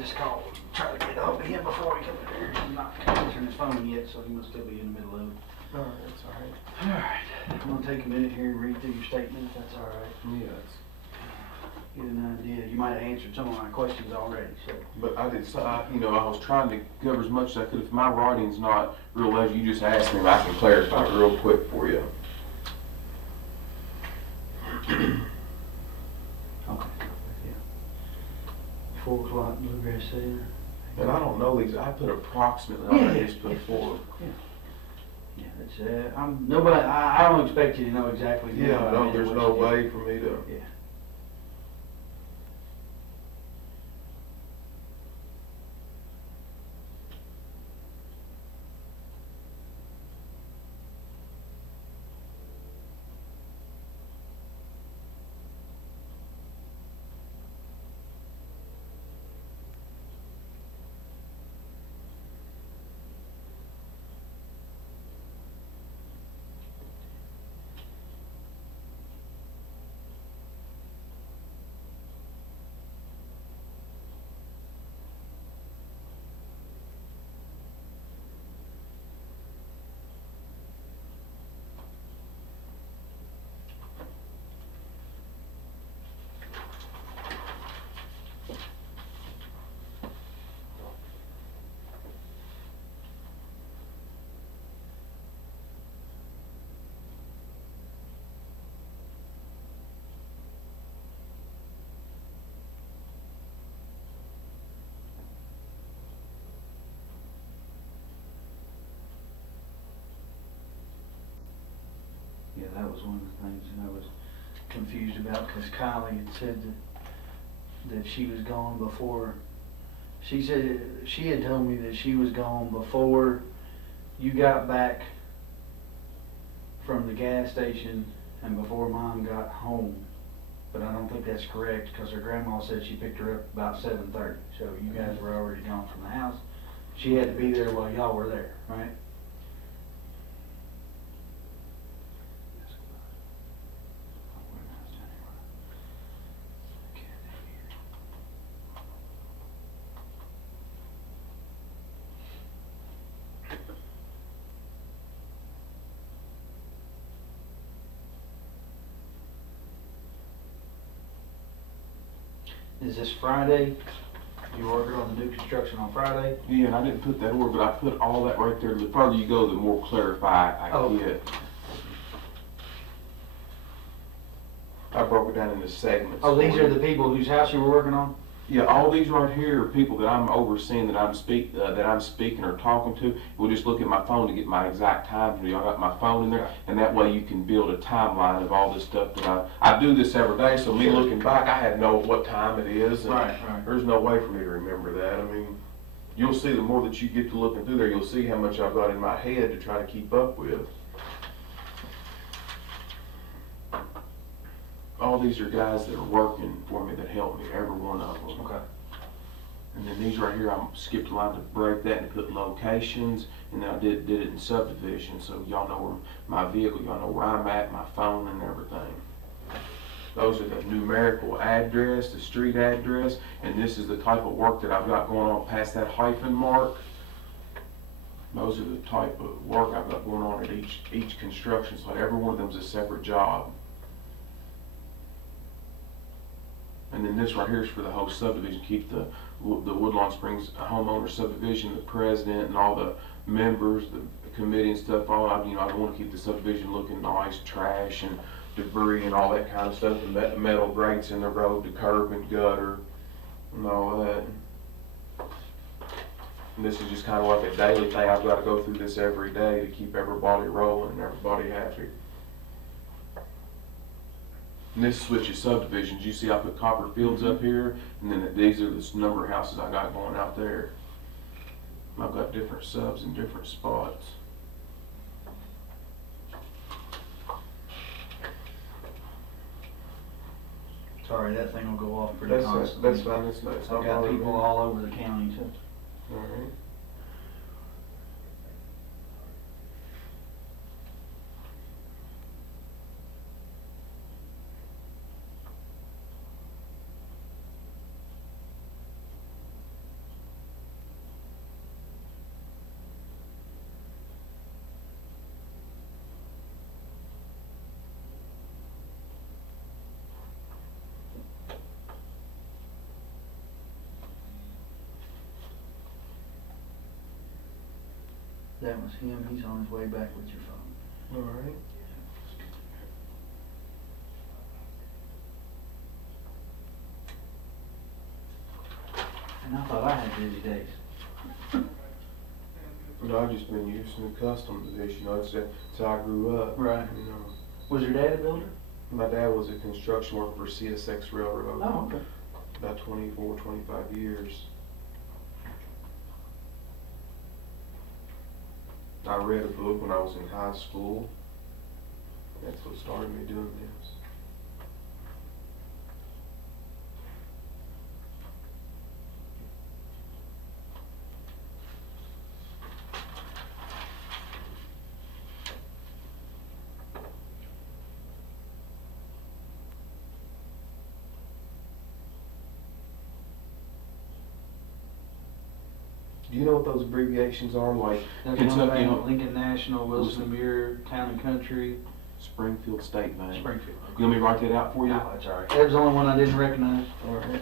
just called, try to get a hold of him before he comes in here. He's not answering his phone yet, so he must still be in the middle of it. No, that's all right. Alright, I'm gonna take a minute here and read through your statement, if that's alright. Yes. Get an idea. You might have answered some of my questions already, so. But I did, you know, I was trying to cover as much as I could. If my writing's not real legible, you just ask me and I can clarify it real quick for you. Okay. Yeah. 4 o'clock, Bluegrass Center. And I don't know these, I put approximately on Yeah, there, just put 4. Yeah, it's, nobody, I don't expect you to know exactly. Yeah, no, there's no way for me to. Yeah. Yeah, that was one of the things that I was confused about, because Kylie had said that she was gone before. She said, she had told me that she was gone before you got back from the gas station and before Mom got home. But I don't think that's correct, because her grandma said she picked her up about 7:30. So you guys were already gone from the house. She had to be there while y'all were there, right? Is this Friday? You working on the new construction on Friday? Yeah, and I didn't put that order, but I put all that right there. The further you go, the more clarified I get. I broke it down into segments. Oh, these are the people whose house you were working on? Yeah, all these right here are people that I'm overseeing, that I'm speaking or talking to. We'll just look at my phone to get my exact time. You know, I got my phone in there, and that way you can build a timeline of all this stuff that I do this every day. So me looking back, I had to know what time it is. And Right. There's no way for me to remember that. I mean, you'll see the more that you get to looking through there, you'll see how much I've got in my head to try to keep up with. All these are guys that are working for me that help me, every one of them. Okay. And then these right here, I skipped a line to break that and put locations, and then I did it in subdivision, so y'all know where my vehicle, y'all know where I'm at, my phone and everything. Those are the numerical address, the street address, and this is the type of work that I've got going on past that hyphen mark. Those are the type of work I've got going on at each construction site. Every one of them is a separate job. And then this right here is for the whole subdivision, keep the Woodlawn Springs homeowner subdivision, the president and all the members, the committee and stuff, I want to keep the subdivision looking nice, trash and debris and all that kind of stuff, the metal grates in the road, the curb and gutter and all that. And this is just kind of like a daily thing. I've got to go through this every day to keep everybody rolling and everybody happy. And this switches subdivisions. You see I put Copper Fields up here, and then these are the number of houses I got going out there. I've got different subs in different spots. Sorry, that thing will go off pretty constantly. That's fine. I've got people all over the county too. All right. That was him. He's on his way back with your phone. All right. And I thought I had busy days. No, I've just been used to accustomed to this, you know, it's how I grew up. Right. You know, Was your dad a builder? my dad was a construction worker for CSX Railroad. Oh, okay. About 24, 25 years. I read a book when I was in high school. That's what started me doing this. Do you know what those abbreviations are? Like Kentucky, Lincoln National, Wilson Muir, Town and Country, Springfield State Bank. Springfield. You want me to write that out for you? No, that's all right. That was the only one I didn't recognize. All right.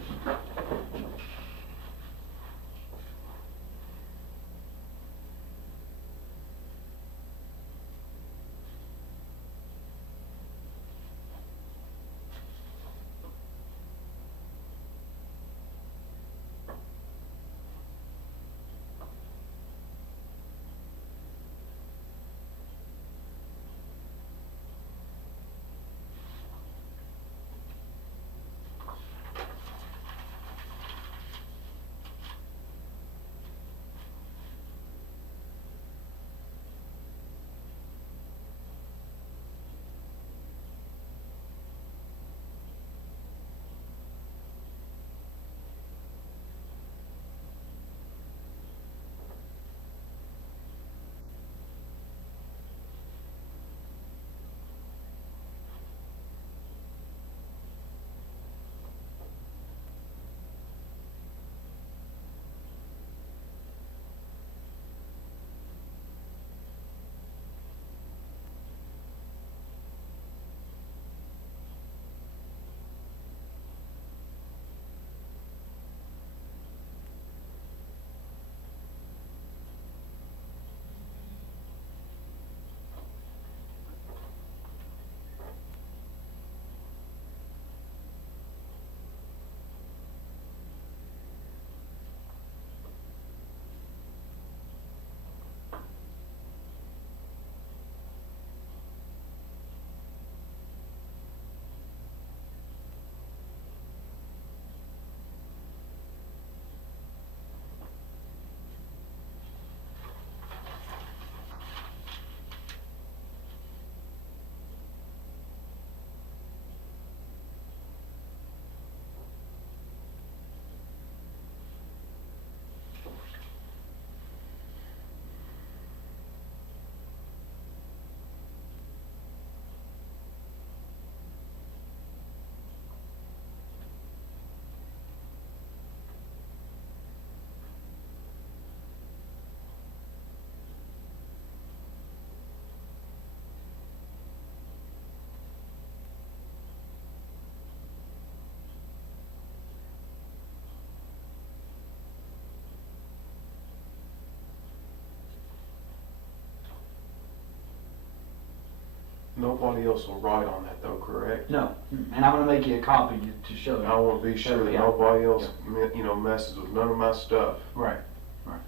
Nobody else will write on that though, correct? No, and I'm gonna make you a copy to show I you. want to be sure that Yeah. nobody else, you know, messes with none of my stuff. Right, right.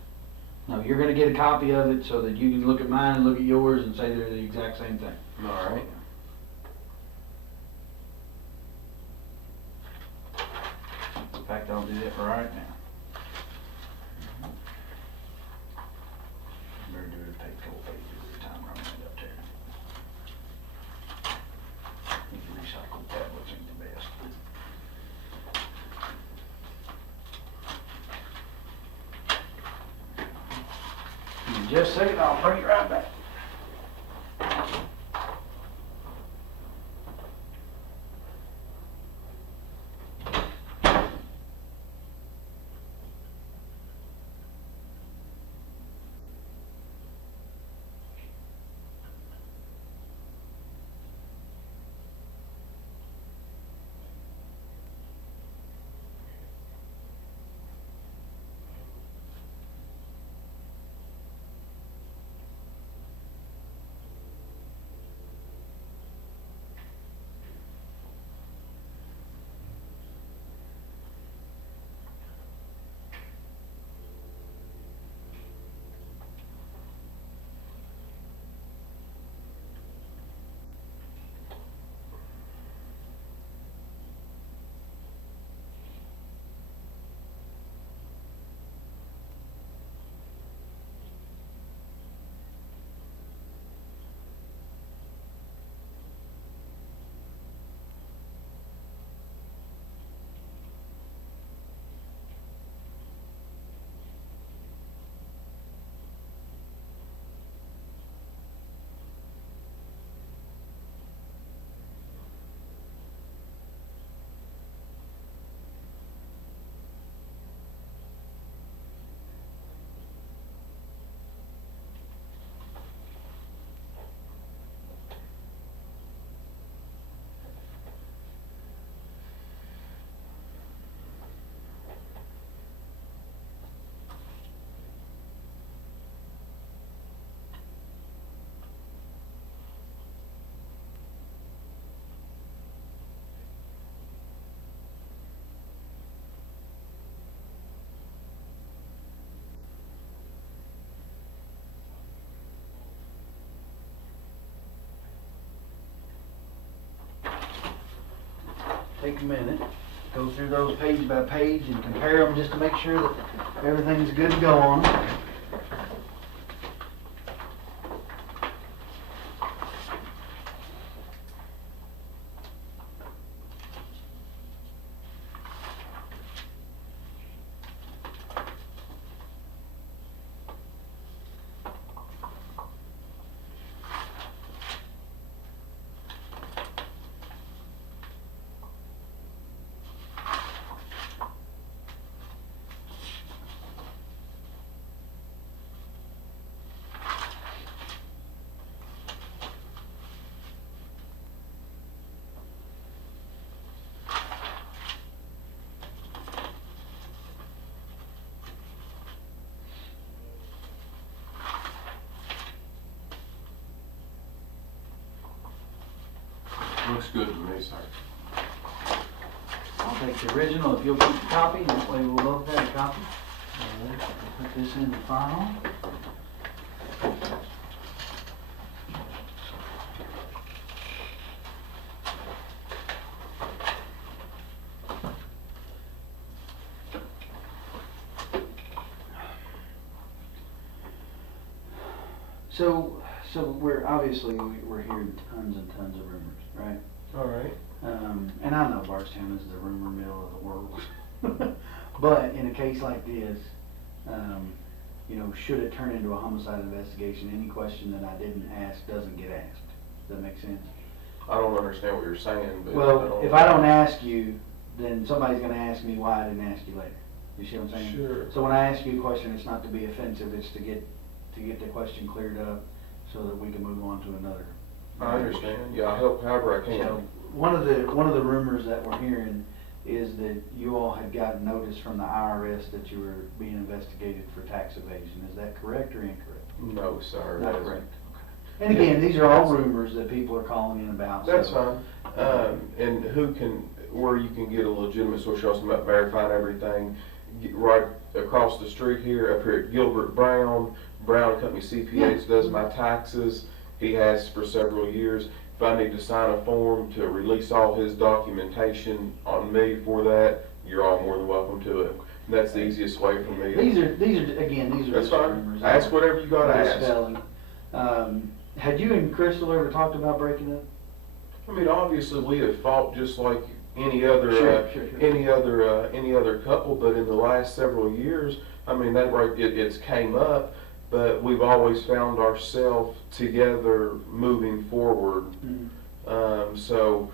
No, you're gonna get a copy of it so that you can look at mine and look at yours and say they're the exact same thing. All right. In fact, I'll do that right now. Better do it, take 4 pages at a time, running it up there. These recycled tablets ain't the best. In just a second, I'll bring it right back. take a minute, go through those page by page and compare them just to make sure that everything's good to go on them. Looks good to me, sir. I'll take the original if you'll keep the copy, that way we'll both have a copy. All right, I'll put this in the file. So we're obviously we're hearing tons and tons of rumors, right? All right. And I know Bardstown is the rumor mill of the world, but in a case like this, you know, should it turn into a homicide investigation, any question that I didn't ask doesn't get asked. Does that make sense? I don't understand what you're saying, but Well, if I don't ask you, then somebody's going to ask me why I didn't ask you later. You see what I'm saying? Sure. So when I ask you a question, it's not to be offensive; it's to get the question cleared up, so that we can move on to another. I understand. Yeah, I'll help however I can. So one of the rumors that we're hearing is that you all had gotten notice from the IRS that you were being investigated for tax evasion. Is that correct or incorrect? No, sir. Not that is- correct. And again, these are all rumors that people are calling in about. That's so. fine. And where you can get a legitimate source, you're also about verifying everything. Right across the street here, up here at Gilbert Brown Company CPAs does my taxes. He has for several years. If I need to sign a form to release all his documentation on me for that, you're all more than welcome to it. And that's the easiest way for me. These are again, these are That's just fine. rumors. Ask whatever you gotta ask. Spelling. Had you and Crystal ever talked about breaking up? I mean, obviously we have fought just like any other Sure. any other couple, but in the last several years, I mean it's came up, but we've always found ourselves together moving forward. Mm-hmm. So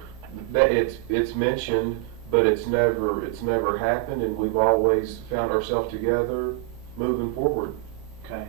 that it's mentioned, but it's never happened, and we've always found ourselves together moving forward. Okay.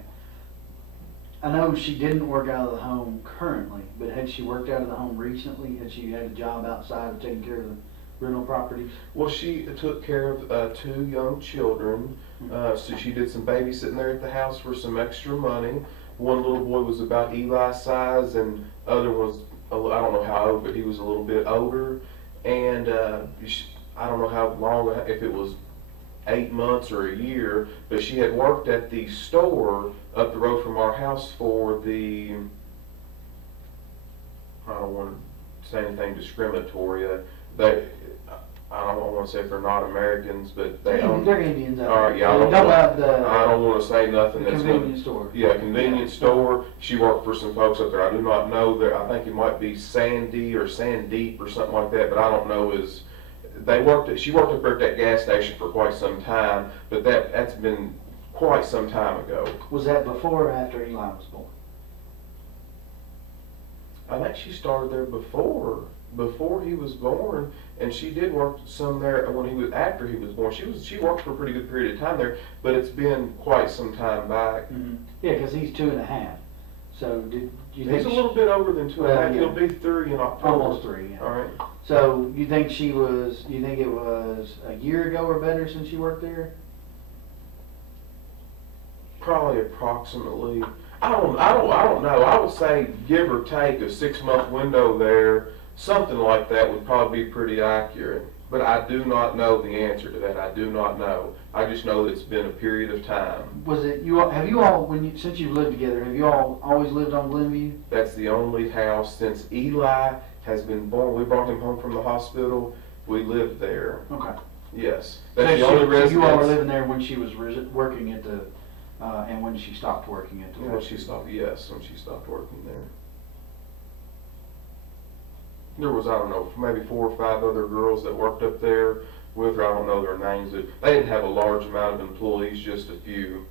I know she didn't work out of the home currently, but had she worked out of the home recently? Had she had a job outside of taking care of the rental properties? Well, she took care of 2 young children, so she did some babysitting there at the house for some extra money. One little boy was about Eli's size, and other was, I don't know how old, but he was a little bit older. And I don't know how long, if it was 8 months or a year, but she had worked at the store up the road from our house for the, I don't want to say anything discriminatory, I don't want to say if they're not Americans, but they own. They're Indians. All right, yeah, I don't want to say nothing that's convenience store. Yeah, convenience store. She worked for some folks up there. I do not know that. I think it might be Sandy or Sandeep or something like that, but I don't know. She worked up there at that gas station for quite some time, but that's been quite some time ago. Was that before or after Eli was born? I think she started there before he was born, and she did work some there after he was born. She worked for a pretty good period of time there, but it's been quite some time back. Mm-hmm. Yeah, because he's 2.5. So did you think He's a little bit older than 2.5. Well, yeah. He'll be 3 in October. almost 3? Yeah. All right. So you think it was a year ago or better since she worked there? Probably approximately. I don't know. I would say give or take a 6-month window there. Something like that would probably be pretty accurate. But I do not know the answer to that. I do not know. I just know that it's been a period of time. Was it since you've lived together, have you all always lived on Glenview? That's the only house since Eli has been born. We brought him home from the hospital. We lived there, Okay. yes. So That's the only residence. you all were living there when she was working at the, and when she stopped working at the. When she stopped, yes, when she stopped working there. There was, I don't know, maybe 4 or 5 other girls that worked up there with her. I don't know their names. They didn't have a large amount of employees, just a few.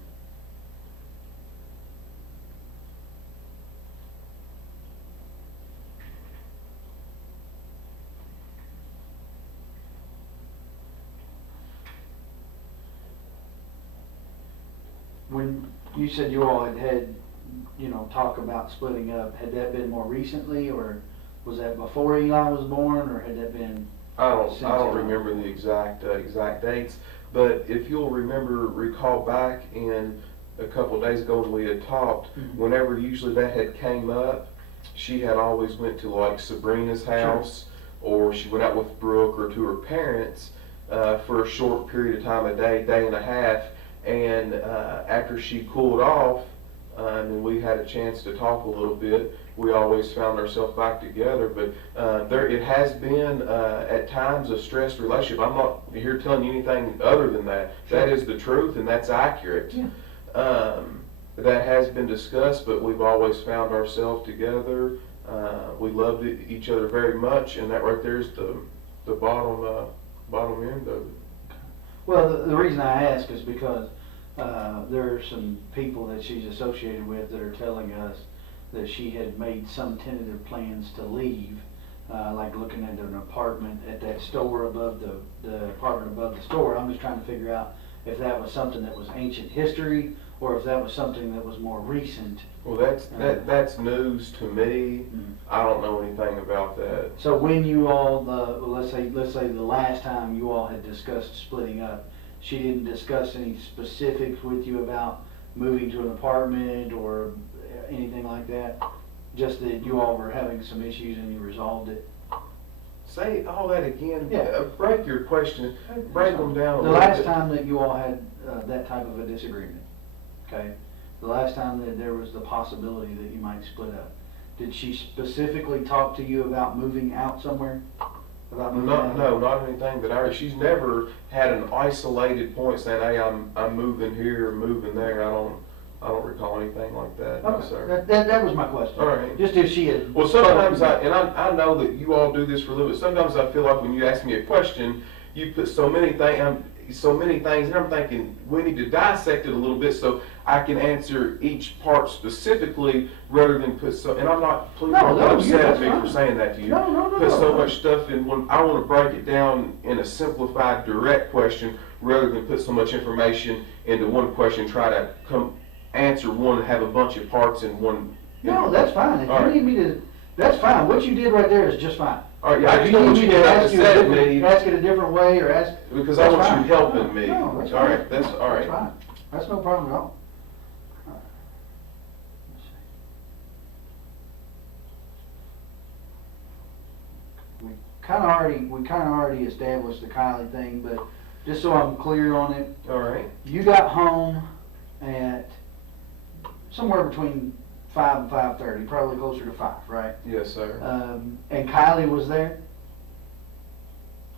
When you said you all had, talk about splitting up, had that been more recently, or was that before Eli was born, or had that been? I don't Since remember the exact dates, but if you'll recall back in a couple of days ago when we had talked, Mhm. whenever usually that had came up, she had always went to like Sabrina's house, or she went out with Brooke or to her parents for a short period of time, a day and a half, and after she cooled off, and we had a chance to talk a little bit, we always found ourselves back together. But it has been at times a stressed relationship. I'm not here telling you anything other than that. Sure. That is the truth, and that's accurate. Yeah. That has been discussed, but we've always found ourselves together. We loved each other very much, and that right there is the bottom end of it. Well, the reason I ask is because there are some people that she's associated with that are telling us that she had made some tentative plans to leave, like looking at an apartment at that store above the apartment above the store. I'm just trying to figure out if that was something that was ancient history or if that was something that was more recent. Well, that's news to me. Mm. I don't know anything about that. So when you all, let's say the last time you all had discussed splitting up, she didn't discuss any specifics with you about moving to an apartment or anything like that? Just that you all were having some issues and you resolved it? Say all that again. Yeah. Break your question. Break them down a The little last bit. time that you all had that type of a disagreement, okay? The last time that there was the possibility that you might split up, did she specifically talk to you about moving out somewhere? About moving out? No, not anything that I. She's never had an isolated point saying, "Hey, I'm moving here, or moving there." I don't recall anything like that. No, Okay, sir. that was my question. All right. Just if she had. Well, sometimes I know that you all do this for a living. Sometimes I feel like when you ask me a question, you put so many things, and I'm thinking we need to dissect it a little bit so I can answer each part specifically rather than put so. And I'm not. Please don't get upset at me for saying that to you. No. Put so much stuff in when I want to break it down in a simplified, direct question rather than put so much information into one question. Try to answer one and have a bunch of parts in one. No, that's fine. If All you right. need me to, that's fine. What you did right there is just fine. All right, yeah, I If just you don't want need you me to have to ask you say me. ask it a different way or ask. Because I That's want fine. you helping me. No, that's All fine. right, that's all right. That's fine. That's no problem at all. All right. Let's see. We kind of already established the Kylie thing, but just so I'm clear on it, All right. you got home at somewhere between 5 and 5:30, probably closer to 5, right? Yes, sir. And Kylie was there?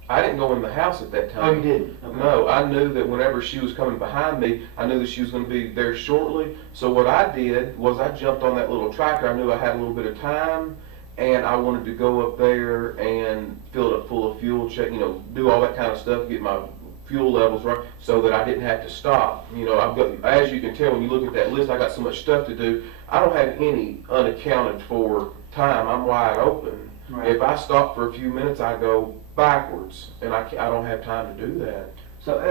I didn't go in the house at that time. Oh, you didn't? Okay. No, I knew that whenever she was coming behind me, I knew that she was going to be there shortly. So what I did was I jumped on that little tractor. I knew I had a little bit of time, and I wanted to go up there and fill it up full of fuel, check, do all that kind of stuff, get my fuel levels right, so that I didn't have to stop. I've got, as you can tell when you look at that list, I got so much stuff to do. I don't have any unaccounted for time. I'm wide open. Right. If I stop for a few minutes, I go backwards, and I don't have time to do that. So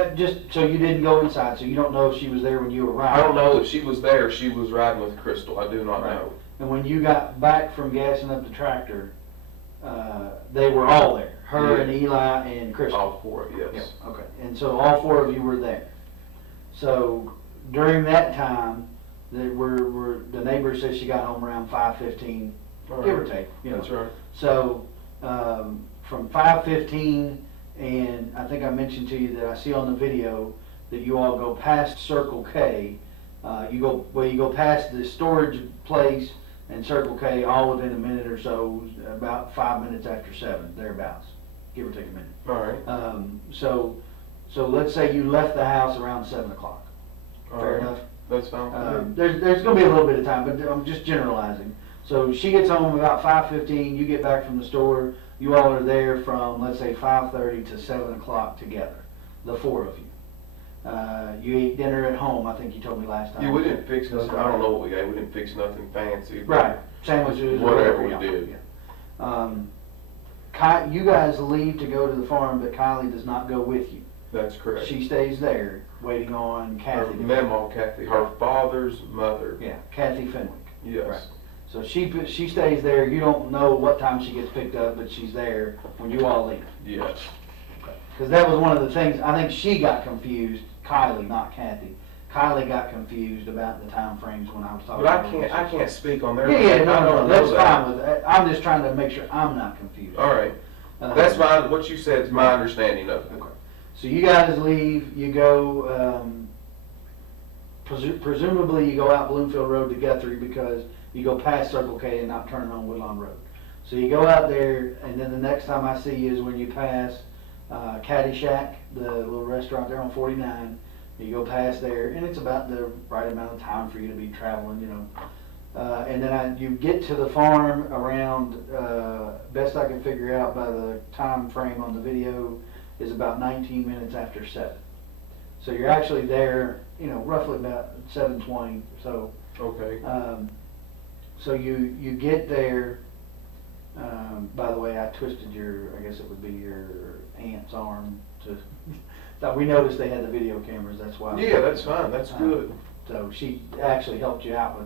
so you didn't go inside, so you don't know if she was there when you arrived. I don't know if she was there. She was riding with Crystal. I do not Right. know. And when you got back from gassing up the tractor, they were all there. Her Yeah. and Eli and Crystal. All for it, yes. Yeah, okay. And so all 4 of you were there. So during that time, the neighbor says she got home around 5:15, All give or right. take. That's right. So from 5:15, and I think I mentioned to you that I see on the video that you all go past Circle K. You go past the storage place and Circle K all within a minute or so, about 5 minutes after 7, thereabouts. give or take a minute. Alright. So let's say you left the house around 7 o'clock. Fair enough? That's fine. There's gonna be a little bit of time, but I'm just generalizing. So she gets home about 5:15, you get back from the store, you all are there from, let's say, 5:30 to 7 o'clock together, the four of you. You eat dinner at home, I think you told me last time. Yeah, we didn't fix nothing, I don't know what we ate, we didn't fix nothing fancy. but Right, sandwiches. Whatever we yeah, did. yeah. You guys leave to go to the farm, but Kylie does not go with you. That's correct. She stays there, waiting on Her Kathy. Mamaw Kathy, her father's mother. Yeah, Kathy Fenwick. Yes. Right. So she stays there, you don't know what time she gets picked up, but she's there when you all leave. Yes. Because that was one of the things, I think she got confused, Kylie, not Kathy. Kylie got confused about the time frames when I was talking. But I can't speak on their. Yeah, I no, don't that's know that. fine with that. I'm just trying to make sure I'm not confused. All right. That's what you said is my understanding of it. Okay. So you guys leave, you go, presumably you go out Bloomfield Road to Guthrie because you go past Circle K and not turning on Woodlawn Road. So you go out there, and then the next time I see you is when you pass Caddy Shack, the little restaurant there on 49. You go past there, and it's about the right amount of time for you to be traveling, you know. And then you get to the farm around, best I can figure out by the time frame on the video, is about 19 minutes after 7. So you're actually there, you know, roughly about 7:20 or so. Okay. So you get there. By the way, I twisted I guess it would be your aunt's arm to. So we noticed they had the video cameras. That's why. Yeah, that's fine. That's good. So she actually helped you out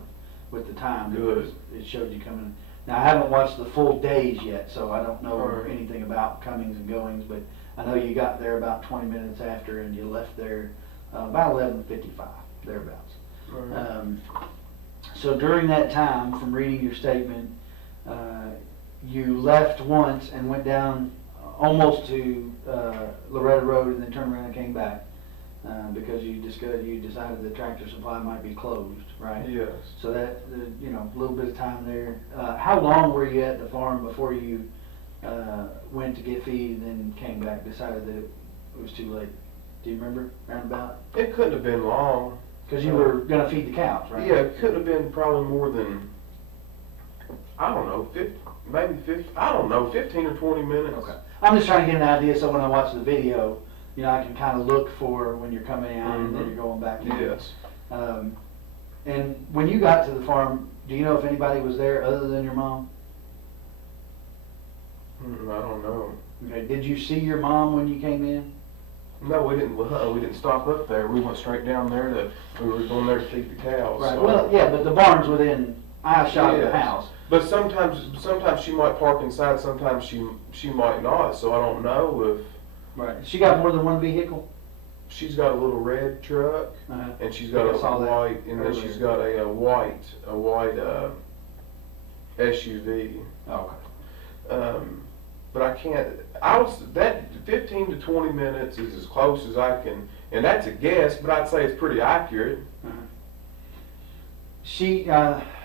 with the time. Good. It showed you coming. Now I haven't watched the full days yet, so I don't know Right. anything about comings and goings. But I know you got there about 20 minutes after, and you left there about 11:55 thereabouts. Right. So during that time, from reading your statement, you left once and went down almost to Loretta Road and then turned around and came back because you decided the Tractor Supply might be closed, right? Yes. So that, you know, a little bit of time there. How long were you at the farm before you went to get feed and then came back, decided that it was too late? Do you remember, roundabout? It couldn't have been long. Because you were going to feed the cows, right? Yeah, it could have been probably more than, I don't know, 15 or 20 minutes. Okay. I'm just trying to get an idea so when I watch the video, you know, I can kind of look for when you're coming out and then you're going back in. Yes. And when you got to the farm, do you know if anybody was there other than your mom? I don't know. Okay. Did you see your mom when you came in? No, we didn't. We didn't stop up there. We went straight down there. We were going there to feed the cows. Right. So. Well, yeah, but the barn's within eyeshot of the Yes. house. But sometimes she might park inside. Sometimes she might not. So I don't know if Right. She got more than one vehicle. she's got a little red truck and she's got I saw a that white, and then earlier. she's got a white SUV. Oh, okay. But I can't. That 15 to 20 minutes is as close as I can, and that's a guess. But I'd say it's pretty accurate.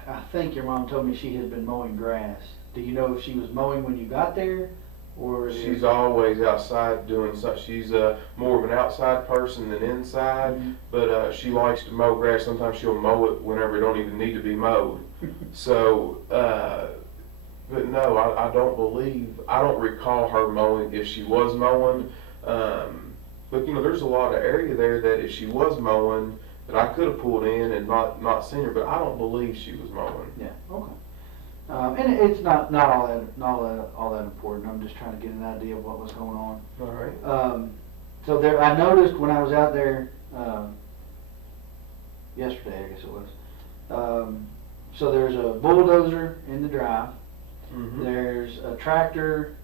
I think your mom told me she had been mowing grass. Do you know if she was mowing when you got there, or? She's always outside doing something. She's more of an outside person than inside, but she likes to mow grass. Sometimes she'll mow it whenever it don't even need to be mowed. So, but no, I don't recall her mowing if she was mowing. But you know, there's a lot of area there that if she was mowing, that I could have pulled in and not seen her, but I don't believe she was mowing. Yeah. Okay. And it's not all that important. I'm just trying to get an idea of what was going on. All right. So there, I noticed when I was out there yesterday, I guess it was. So there's a bulldozer in the drive. Mm-hmm. There's a tractor,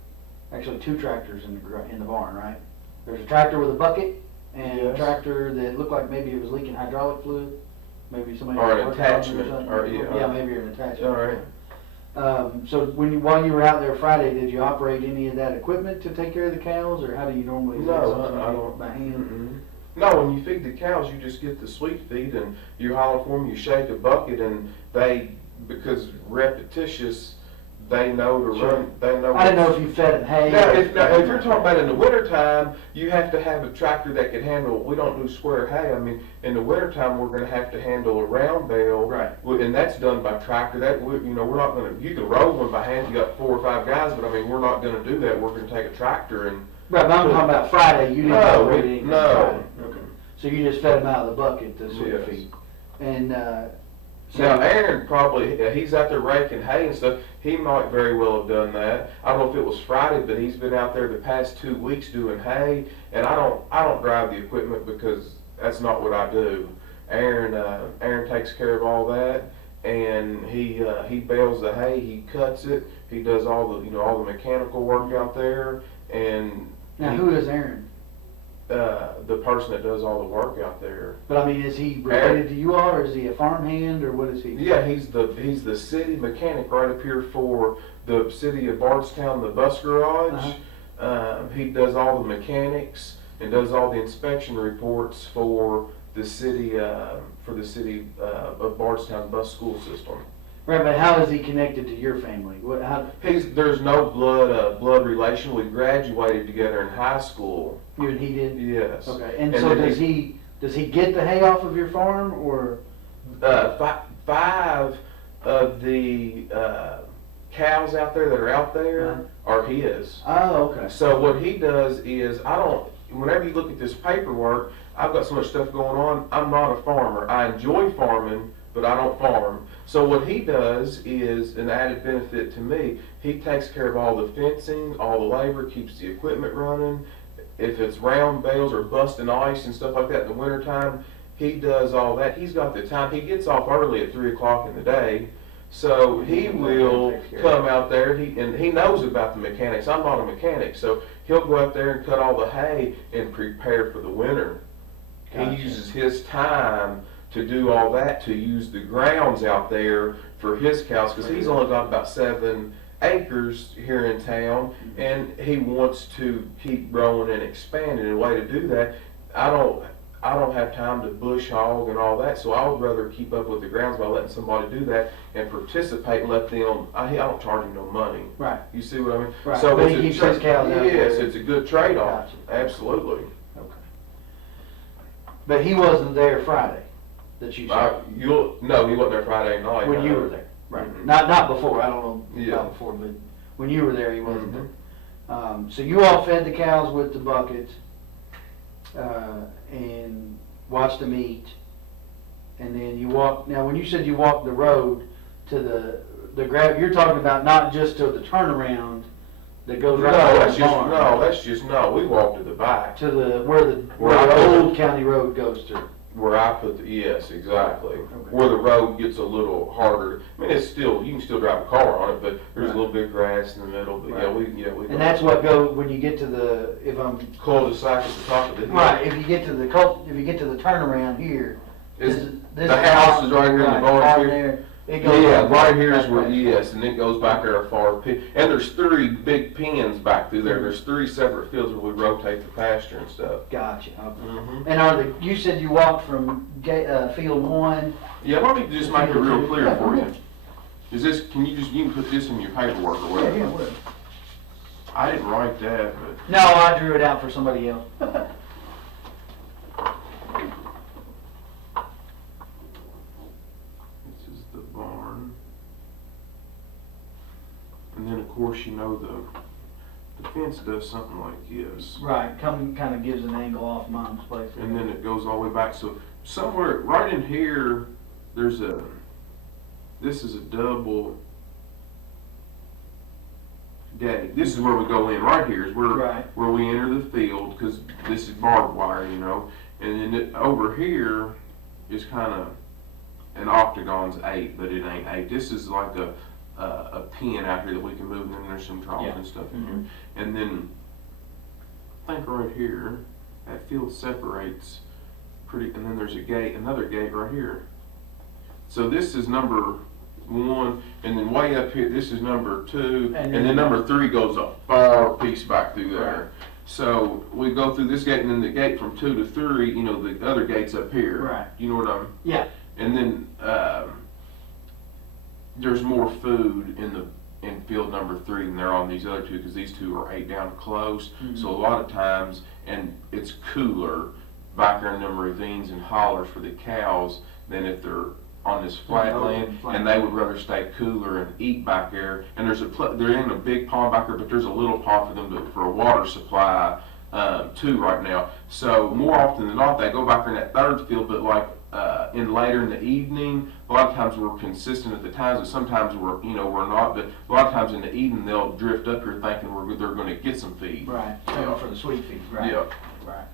actually two tractors in the barn, right? There's a tractor with a bucket and a Yes. tractor that looked like maybe it was leaking hydraulic fluid. Maybe somebody Or was an working on it attachment, something. or yeah. Yeah, maybe an attachment. All right. So while you were out there Friday, did you operate any of that equipment to take care of the cows, or how do you normally? Is that No, something I you do don't. by hand? Mm-mm. No, when you feed the cows, you just get the sweet feed and you holler for them. You shake a bucket, and they, because repetitious, they know to Sure. run, they know. I didn't know if you fed it hay. Now, or- if you're talking about in the wintertime, you have to have a tractor that can handle, we don't do square hay. I mean, in the wintertime, we're gonna have to handle a round bale. Right. And that's done by tractor. You know, we're not gonna, you can roll one by hand, you got 4 or 5 guys, but I mean, we're not gonna do that. We're gonna take a tractor and. Right, but I'm talking about Friday, you didn't No, operate anything no. Friday. Okay. So you just fed them out of the bucket, the sweet Yes. feed. And, so. Now, Aaron probably, he's out there raking hay and stuff, he might very well have done that. I don't know if it was Friday, but he's been out there the past 2 weeks doing hay, and I don't drive the equipment because that's not what I do. Aaron takes care of all that, and he bales the hay, he cuts it, he does all the, all the mechanical work out there, and. Now, who is Aaron? The person that does all the work out there. But I mean, is he related to you all, or is he a farmhand, or what is he? Yeah, he's the city mechanic right up here for the city of Bardstown, the bus garage. He does all the mechanics and does all the inspection reports for the city of Bardstown bus school system. Right, but how is he connected to your family? There's no blood relation. We graduated together in high school. You and he did? Yes. Okay, and And so then does he get the hay off of your farm, or? 5 of the cows out there that are out there are his. Oh, okay. So what he does is, whenever you look at this paperwork, I've got so much stuff going on, I'm not a farmer. I enjoy farming, but I don't farm. So what he does is an added benefit to me. He takes care of all the fencing, all the labor, keeps the equipment running. If it's round bales or busting ice and stuff like that in the wintertime, he does all that. He's got the time. He gets off early at 3 o'clock in the day. So he will come out there, and he knows about the mechanics. I'm not a mechanic, so he'll go out there and cut all the hay and prepare for the winter. Gotcha. He uses his time to do all that, to use the grounds out there for his cows, because he's only got about 7 acres here in town, and he wants to keep growing and expanding. And a way to do that, I don't have time to bush hog and all that, so I would rather keep up with the grounds by letting somebody do that and participate and let them. I don't charge them no money. Right. You see what I mean? Right. So But it's he a keeps his cows out yes, there. it's a good trade-off. Gotcha. Absolutely. Okay. But he wasn't there Friday that you saw? No, he wasn't there Friday night. When you were there? Right. Not before, I don't know Yeah. about before, but when you were there, he wasn't Mhm. there. So you all fed the cows with the bucket, and watched them eat, and then you walked, now when you said you walked the road to the grab, you're talking about not just to the turnaround that goes right by the barn. We walked to the back. To where the Where old county road goes through. Where I put yes, exactly. Where the road gets a little harder. I mean, you can still drive a car on it, but there's a little bit of grass in the middle. But Right. we. And that's what when you get to cul-de-sac at the top of the hill. right, if you get to the turnaround here, The house is right here in the barn here. there. It goes Yeah, up right here is that where, way. yes, and it goes back there a far pit. And there's 3 big pens back through there. There's 3 separate fields where we rotate the pasture and stuff. Gotcha. Okay. Mhm. And you said you walked from field 1. Yeah, let me just make it real clear Yeah, for you. okay. You can put this in your paperwork or whatever. Yeah, well. I didn't write that, but. No, I drew it out for somebody else. This is the barn. And then, of course, the fence does something like this. Right, kind of gives an angle off Mom's place. And then it goes all the way back. So somewhere right in here, this is a double gate. This is where we go in. Right here is Right. where we enter the field, because this is barbed wire, And then over here is kind of an octagon's 8, but it ain't 8. This is like a pen out here that we can move, and then there's some trough and stuff in here. And then I think right here, that field separates and then there's another gate right here. So this is number 1, and then way up here, this is number 2, and then number 3 goes a far piece back through there. Right. So we go through this gate, and then the gate from 2 to 3, the other gate's up here. Right. You know what I'm? Yeah. And then there's more food in in field number 3 than there are on these other two, because these two are 8 down close. Mhm. So a lot of times, and it's cooler back there in them ravines and hollers for the cows than if they're on this flat land, and they would rather stay cooler and eat back there. And there ain't a big pond back there, but there's a little pond for them for a water supply too right now. So more often than not, they go back there in that third field, but like in later in the evening, a lot of times we're consistent at the times, and sometimes we're not. But a lot of times in the evening, they'll drift up here thinking they're going to get some feed. Right. Yeah. For the sweet feed. Right. Yeah. Right.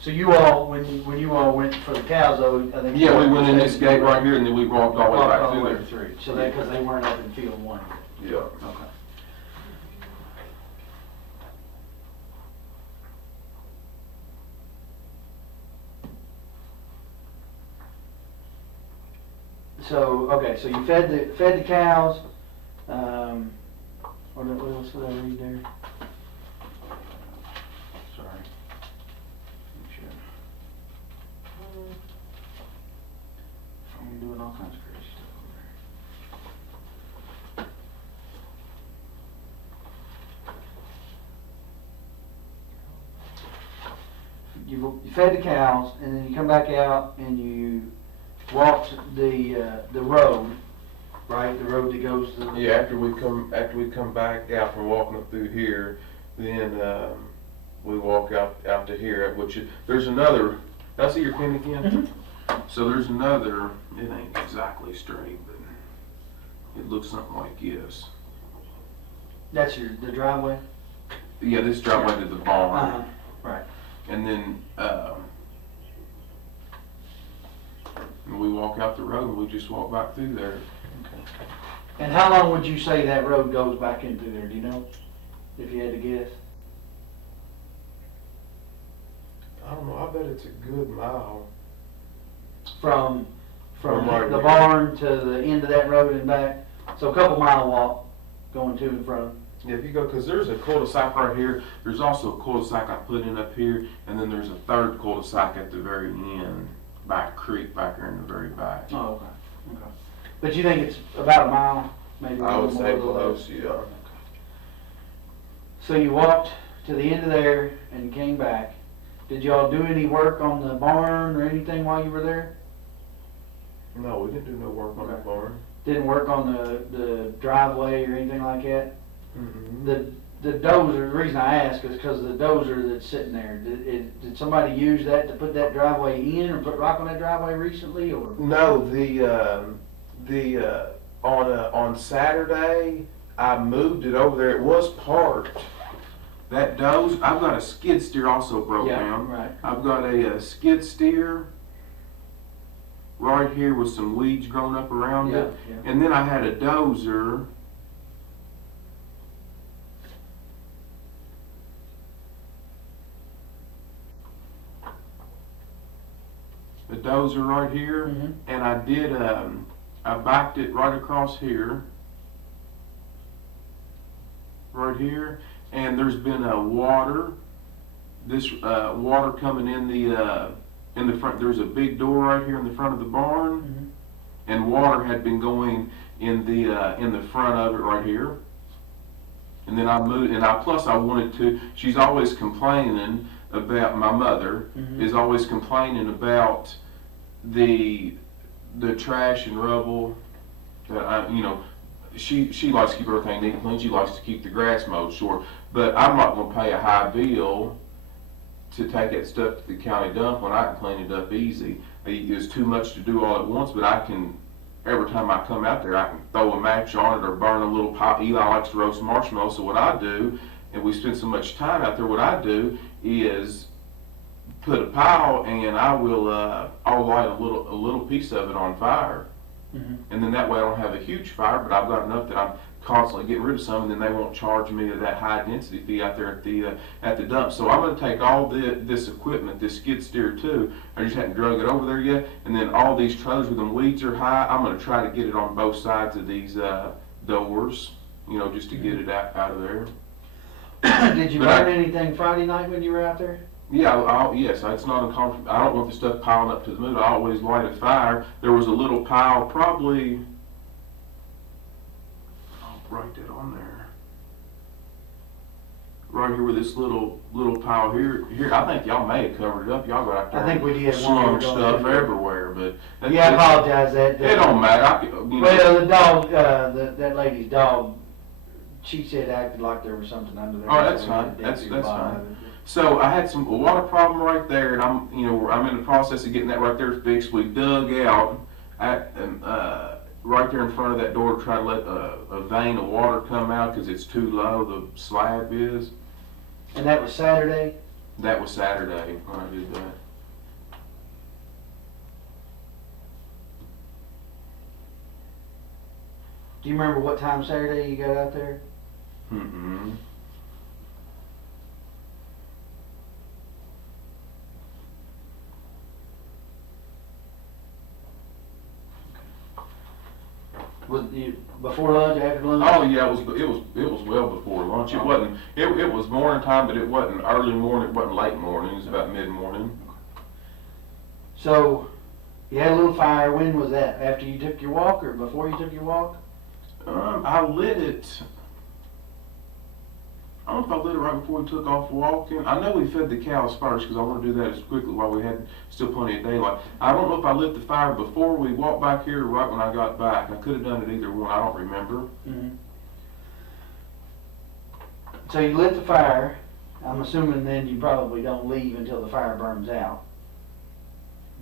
So you all, when you all went for the cows, though, I think. Yeah, we went in this gate right here, and then we walked all the way back through there. Through. So that because they weren't up in field 1. Yeah. Okay. So okay, so you fed the cows. What else did I read there? Sorry. I'm doing all kinds of crazy stuff over there. You fed the cows, and then you come back out and you walked the road, right? The road that goes to. Yeah, after we come back out from walking up through here, then we walk out to here, there's another. Did I see your pin again? Mm-hmm. So there's another. It ain't exactly straight, but it looks something like this. That's the driveway. Yeah, this driveway to the barn. Uh-huh. Right. And then we walk out the road, and we just walk back through there. Okay. And how long would you say that road goes back into there? Do you know? If you had to guess. I don't know. I bet it's a good mile. From right the here. barn to the end of that road and back. So a couple mile walk going to and from. Yeah, if you go, because there's a cul-de-sac right here. There's also a cul-de-sac I put in up here, and then there's a third cul-de-sac at the very end, by a creek back there in the very back. Oh, okay. Okay. But you think it's about a mile, maybe? I would a little say more, a little less? close, yeah. Okay. So you walked to the end of there and came back. Did y'all do any work on the barn or anything while you were there? No, we didn't do no work on the Okay. barn. Didn't work on the driveway or anything like that? Mm-hmm. The dozer, the reason I ask is because the dozer that's sitting there, did somebody use that to put that driveway in or put rock on that driveway recently, or? No, on Saturday, I moved it over there. It was parked. That doze, I've got a skid steer also broke down. Right. I've got a skid steer right here with some weeds growing up around it. Yeah. And then I had a dozer. The dozer right here. Mhm. And I did, I backed it right across here. Right here. And there's been water. This water coming in the front. There's a big door right here in the front of the barn. Mhm. And water had been going in the front of it right here. And then I moved, and I wanted to. She's always complaining about, my mother Mhm. is always complaining about the trash and rubble that she likes to keep everything neat and clean. She likes to keep the grass mowed short, but I'm not going to pay a high bill to take that stuff to the county dump when I can clean it up easy. It's too much to do all at once, but I can, every time I come out there, I can throw a match on it or burn a little pile. Eli likes to roast marshmallows, so what I do, and we spend so much time out there, what I do is put a pile, and I'll light a little piece of it on fire. Mhm. And then that way I don't have a huge fire, but I've got enough that I'm constantly getting rid of some, and then they won't charge me that high density fee out there at the dump. So I'm going to take all this equipment, this skid steer too. I just haven't drug it over there yet, and then all these trailers where the weeds are high, I'm going to try to get it on both sides of these doors, just to get it out of there. Did you But burn anything Friday night when you were out there? Yeah, yes, it's not uncomfortable. I don't want the stuff piling up to the moon. I always light a fire. There was a little pile, probably, write that on there. Right here with this little pile here. I think y'all may have covered it up. Y'all got out there. I think we did. Slung stuff everywhere, but Yeah, I apologize. That it don't matter. Well, the dog, that lady's dog, she said acted like there was something under there. Oh, that's fine. That's fine. So I had a water problem right there, and I'm in the process of getting that right there fixed. We dug out right there in front of that door to try to let a vein of water come out because it's too low. The slab is. And that was Saturday? That was Saturday when I did that. Do you remember what time Saturday you got out there? Mm-hmm. Was you before lunch, after lunch? Oh yeah, it was well before lunch. It wasn't. It was morning time, but it wasn't early morning. It wasn't late morning. It was about mid morning. So you had a little fire. When was that? After you took your walk or before you took your walk? I lit it. I don't know if I lit it right before we took off walking. I know we fed the cows first because I want to do that as quickly while we had still plenty of daylight. I don't know if I lit the fire before we walked back here or right when I got back. I could have done it either one. I don't remember. Mm-hmm. So you lit the fire. I'm assuming then you probably don't leave until the fire burns out.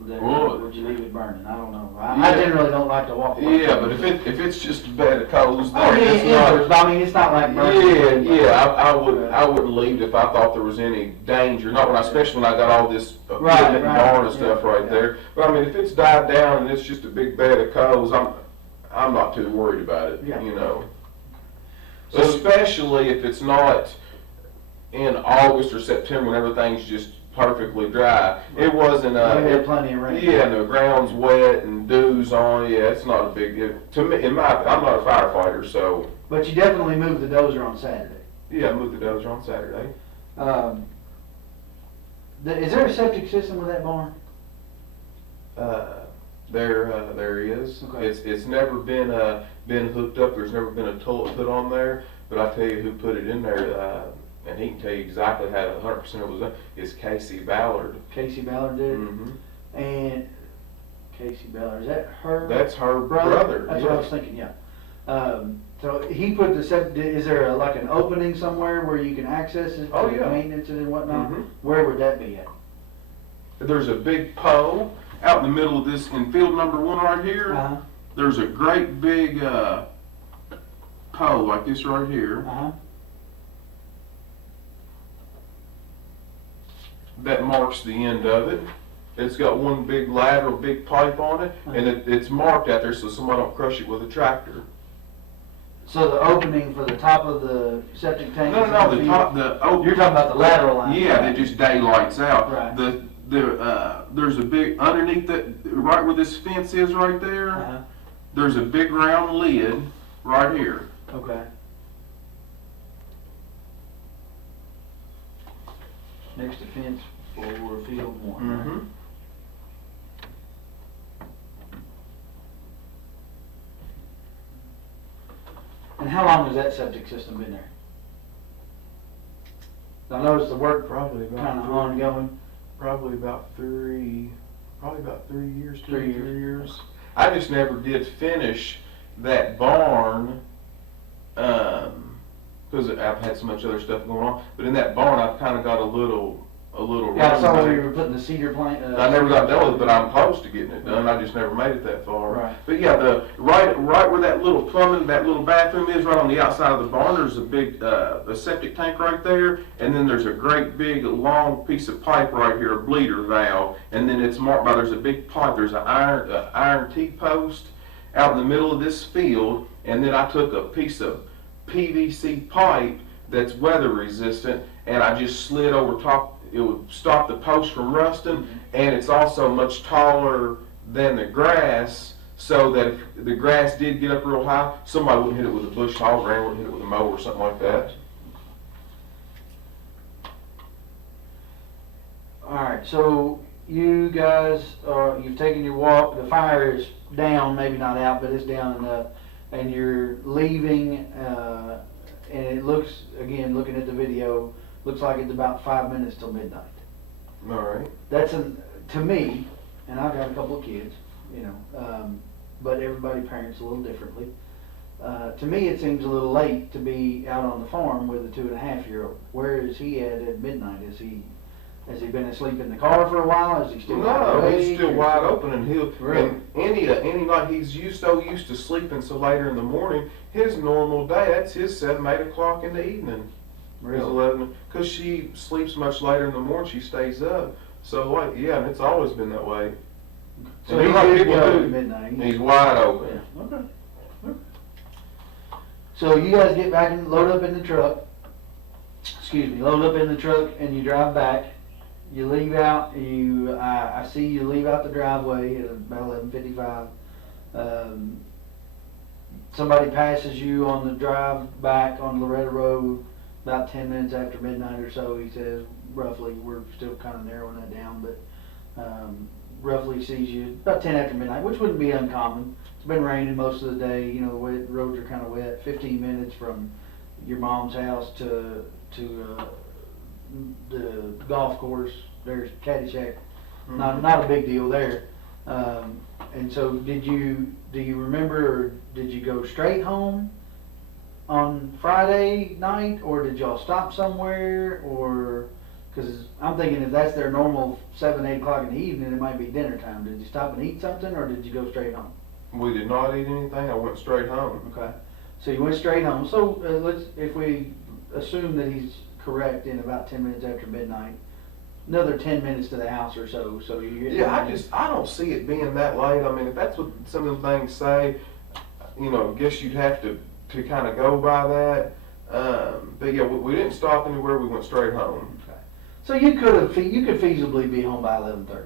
Would you leave it burning? I don't know. I generally don't like to walk. Yeah, but if it's just a bed of coals, I mean, it's not like burning. I wouldn't leave if I thought there was any danger. Not especially when I got all this equipment and barn and stuff there. But I mean, if it's died down and it's just a big bed of coals, I'm not too worried about it. Yeah. You know, so, especially if it's not in August or September when everything's just perfectly dry. It wasn't. We had plenty of rain. Yeah, and the ground's wet and dew's on. Yeah, it's not a big. To me, I'm not a firefighter, so. But you definitely moved the dozer on Saturday. Yeah, I moved the dozer on Saturday. Is there a septic system with that barn? There is. Okay. It's never been hooked up. There's never been a toilet put on there. But I tell you who put it in there. And he can tell you exactly how 100% it was done. It's Casey Ballard. Casey Ballard did? Mm-hmm. And Casey Ballard, is that her? That's her brother. That's what I was thinking, yeah. So he put the septic, is there like an opening somewhere where you can access it? Oh, yeah. Maintenance and whatnot? Mm-hmm. Where would that be at? There's a big pole out in the middle of this, in field number 1 right here. Uh-huh. There's a great big pole like this right here. Uh-huh. That marks the end of it. It's got one big lateral, big pipe on it, and it's marked out there so somebody don't crush it with a tractor. So the opening for the top of the septic tank? No, the top, You're talking about the lateral line? Yeah, that just daylights out. Right. There's a big, underneath that, right where this fence is right there, Uh-huh. there's a big round lid right here. Okay. Next to fence for field 1. Mm-hmm. Right? And how long has that septic system been there? I noticed the work Probably about kind of ongoing. Probably about 3 years, 3 years. 3 years. I just never did finish that barn, because I've had so much other stuff going on. But in that barn, I've kind of got a little. Yeah, I saw where you were putting the cedar plant. I never got done with it, but I'm close to getting it done. I just never made it that far. Right. But yeah, the right where that little plumbing, that little bathroom is, right on the outside of the barn, there's a big a septic tank right there, and then there's a great big long piece of pipe right here, a bleeder valve, and then it's marked by, there's a big pipe, there's an iron T-post out in the middle of this field, and then I took a piece of PVC pipe that's weather resistant, and I just slid over top. It would stop the post from rusting, and it's also much taller than the grass, so that if the grass did get up real high, somebody wouldn't hit it with a bush hog, or wouldn't hit it with a mower or something like that. All right, so you guys, you've taken your walk. The fire is down, maybe not out, but it's down enough. and you're leaving, and it looks, again, looking at the video, looks like it's about 5 minutes till midnight. All right. That's to me, and I've got a couple of kids, you know, but everybody parents a little differently. To me, it seems a little late to be out on the farm with a 2.5-year-old. Where is he at midnight? Has he been asleep in the car for a while? Is he still No, he's still wide open, and he'll. Really? And any night he's so used to sleeping so later in the morning. His normal day, that's his 7, 8 o'clock in the evening. Really? It's 11, because she sleeps much later in the morning. She stays up. So like, yeah, and it's always been that way. So And he's like good to people go do, at midnight. He's wide open. Yeah. Okay. So you guys get back and load up in the truck. Excuse me, load up in the truck and you drive back. You leave out. I see you leave out the driveway at about 11:55. Somebody passes you on the drive back on Loretta Road about 10 minutes after midnight or so. He says roughly. We're still kind of narrowing that down, but roughly sees you about 10 after midnight, which wouldn't be uncommon. It's been raining most of the day. You know, the roads are kind of wet. 15 minutes from your mom's house to the golf course. There's Caddyshack. Mm-hmm. Not a big deal there. And so, do you remember, or did you go straight home on Friday night, or did y'all stop somewhere, or? Because I'm thinking if that's their normal 7, 8 o'clock in the evening, it might be dinner time. Did you stop and eat something, or did you go straight home? We did not eat anything. I went straight home. Okay, so you went straight home. So if we assume that he's correct in about 10 minutes after midnight, another 10 minutes to the house or so. So you get. Yeah, I don't see it being that late. I mean, if that's what some of the things say, you know, I guess you'd have to kind of go by that. But yeah, we didn't stop anywhere. We went straight home. Okay. So you could feasibly be home by 11:30.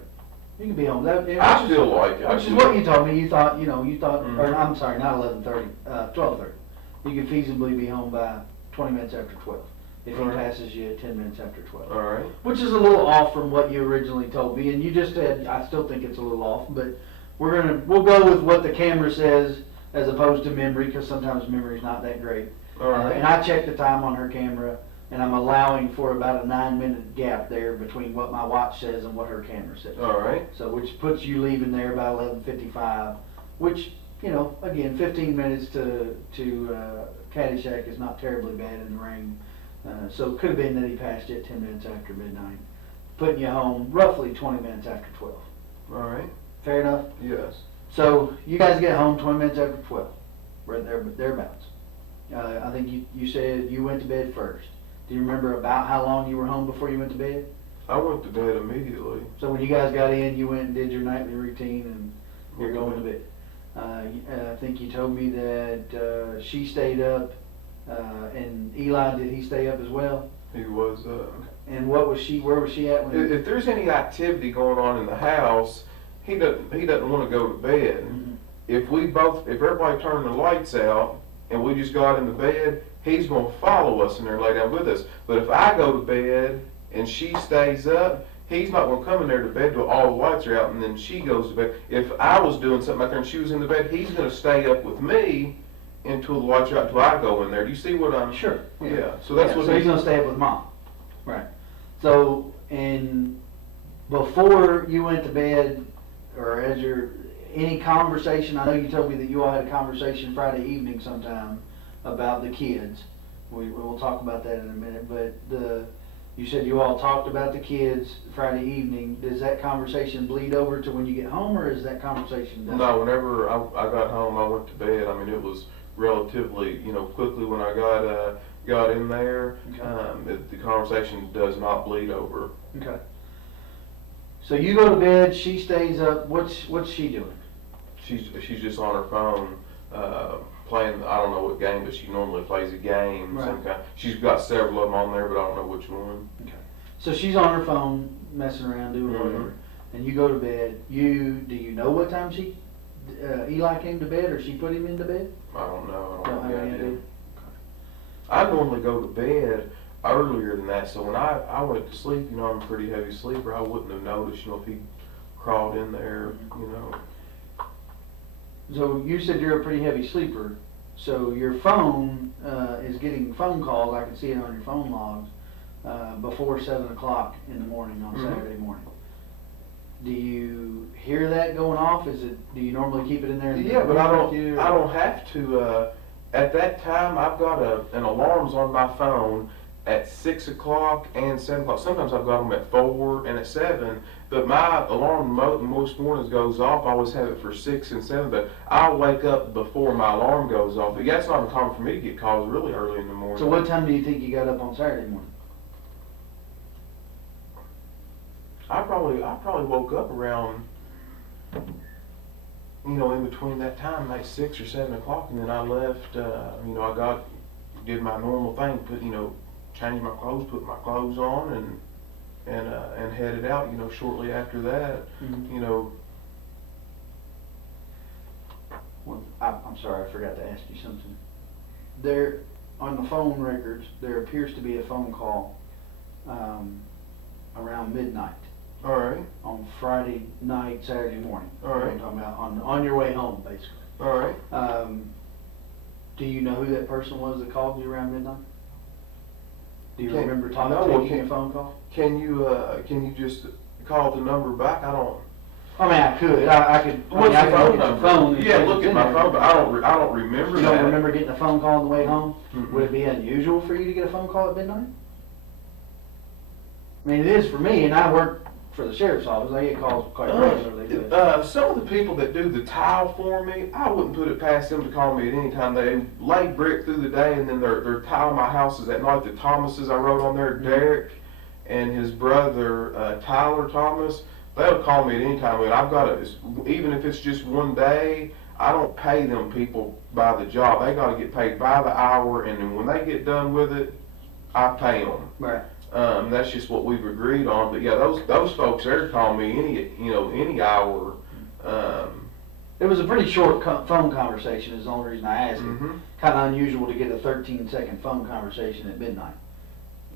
You could be home. I feel like it. Which is what you told me. You thought, Mm-hmm. or I'm sorry, not 11:30, 12:30. You could feasibly be home by 20 minutes after 12 if he All right. passes you at 10 minutes after 12. All right. Which is a little off from what you originally told me, and you just said I still think it's a little off, but we'll go with what the camera says as opposed to memory, because sometimes memory's not that great. All right. And I checked the time on her camera, and I'm allowing for about a 9-minute gap there between what my watch says and what her camera says. All right. So which puts you leaving there by 11:55, which, again, 15 minutes to Caddyshack is not terribly bad in the rain. So it could have been that he passed you at 10 minutes after midnight, putting you home roughly 20 minutes after 12. All right. Fair enough? Yes. So you guys get home 20 minutes after 12, right there, thereabouts. I think you said you went to bed first. Do you remember about how long you were home before you went to bed? I went to bed immediately. So when you guys got in, you went and did your nightly routine, and you're going to bed. I think you told me that she stayed up, and Eli, did he stay up as well? He was. And where was she at when? If there's any activity going on in the house, he doesn't want to go to bed. Mm-hmm. If everybody turned the lights out and we just got in the bed, he's going to follow us in there and lay down with us. But if I go to bed and she stays up, he's not going to come in there to bed till all the lights are out and then she goes to bed. If I was doing something out there and she was in the bed, he's going to stay up with me until the lights are out, until I go in there. Do you see what I'm? Sure. Yeah. So that's what. So he's going to stay up with Mom. Right. So, and before you went to bed, or any conversation, I know you told me that you all had a conversation Friday evening sometime about the kids. We'll talk about that in a minute, but you said you all talked about the kids Friday evening. Does that conversation bleed over to when you get home, or is that conversation done? No, whenever I got home, I went to bed. I mean, it was relatively, quickly when I got in there. Okay. The conversation does not bleed over. Okay. So you go to bed, she stays up. What's she doing? She's just on her phone playing. I don't know what game, but she normally plays a game. Right. Some kind. She's got several of them on there, but I don't know which one. Okay. So she's on her phone, messing around, doing whatever, and you go to bed. Do you know what time Eli came to bed, or she put him into bed? I don't know. I Don't don't have have any any idea. idea. I normally go to bed earlier than that, so when I went to sleep, I'm a pretty heavy sleeper. I wouldn't have noticed, if he crawled in there, So you said you're a pretty heavy sleeper. So your phone is getting phone calls, I can see it on your phone logs, before 7 o'clock in the morning on Saturday morning. Do you hear that going off? Do you normally keep it in there? Yeah, but I don't have to, at that time, I've got an alarms on my phone at 6 o'clock and 7 o'clock. Sometimes I've got them at 4 and at 7, but my alarm most mornings goes off. I always have it for 6 and 7, but I'll wake up before my alarm goes off. But yeah, it's not uncommon for me to get calls really early in the morning. So what time do you think you got up on Saturday morning? I probably woke up around, in between that time, like 6 or 7 o'clock, and then I left. I did my normal thing, changed my clothes, put my clothes on, and headed out. Shortly after that, Well, I'm sorry, I forgot to ask you something. There, on the phone records, there appears to be a phone call around midnight. All right. On Friday night, Saturday morning. All right. I'm talking about on your way home, basically. All right. Do you know who that person was that called you around midnight? Do you remember taking a phone call? Can you just call the number back? I don't. I mean, I could. I could. What's I the could phone look at number? your phone. Yeah, look at my phone, but I don't remember. You that. don't remember getting a phone call on the way home? Mm-hmm. Would it be unusual for you to get a phone call at midnight? I mean, it is for me, and I work for the sheriff's office. I get calls quite regularly. Some of the people that do the tile for me, I wouldn't put it past them to call me at any time. They lay brick through the day, and then they're tiling my houses at night. The Thomases I wrote on there, Derek and his brother Tyler Thomas, they'll call me at any time. And I've got even if it's just one day, I don't pay them people by the job. They got to get paid by the hour, and then when they get done with it, I pay them. Right. That's just what we've agreed on. But yeah, those folks there call me any hour. It was a pretty short phone conversation is the only reason I asked it. Mm-hmm. Kind of unusual to get a 13-second phone conversation at midnight.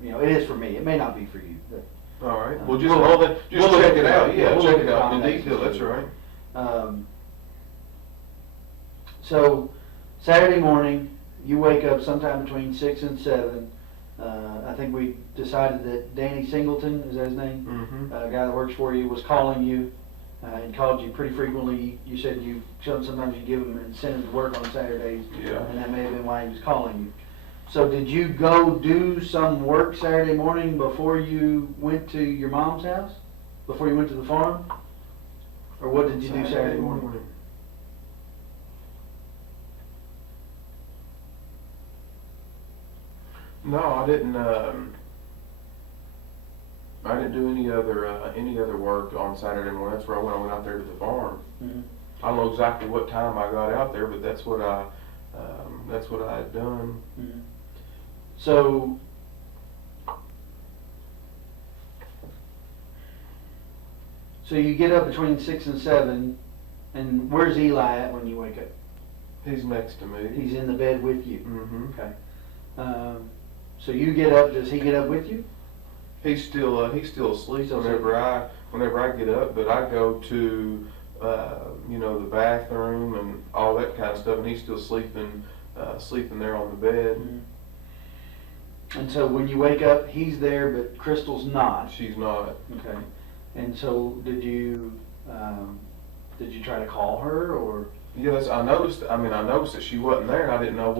It is for me. It may not be for you. But, all right. Well, just check it out. Yeah, we'll check it out in detail. That's right. So Saturday morning, you wake up sometime between 6 and 7. I think we decided that Danny Singleton, is that his name? Mm-hmm. A guy that works for you, was calling you and called you pretty frequently. You said sometimes you give him incentive to work on Saturdays, Yeah. and that may have been why he was calling you. So did you go do some work Saturday morning before you went to your mom's house? Before you went to the farm? Or what did you do Saturday morning? No, I didn't. I didn't do any other work on Saturday morning. That's where I went out there to the farm. Mm-hmm. I don't know exactly what time I got out there, but that's what I had done. Mm-hmm. So you get up between 6 and 7, and where's Eli at when you wake up? He's next to me. He's in the bed with you. Mm-hmm. Okay. So you get up. Does he get up with you? He's still asleep whenever I get up, but I go to the bathroom and all that kind of stuff, and he's still sleeping there on the bed. Mm-hmm. And so when you wake up, he's there, but Crystal's not. She's not. Okay. And so did you try to call her, or? Yes, I noticed that she wasn't there, and I didn't know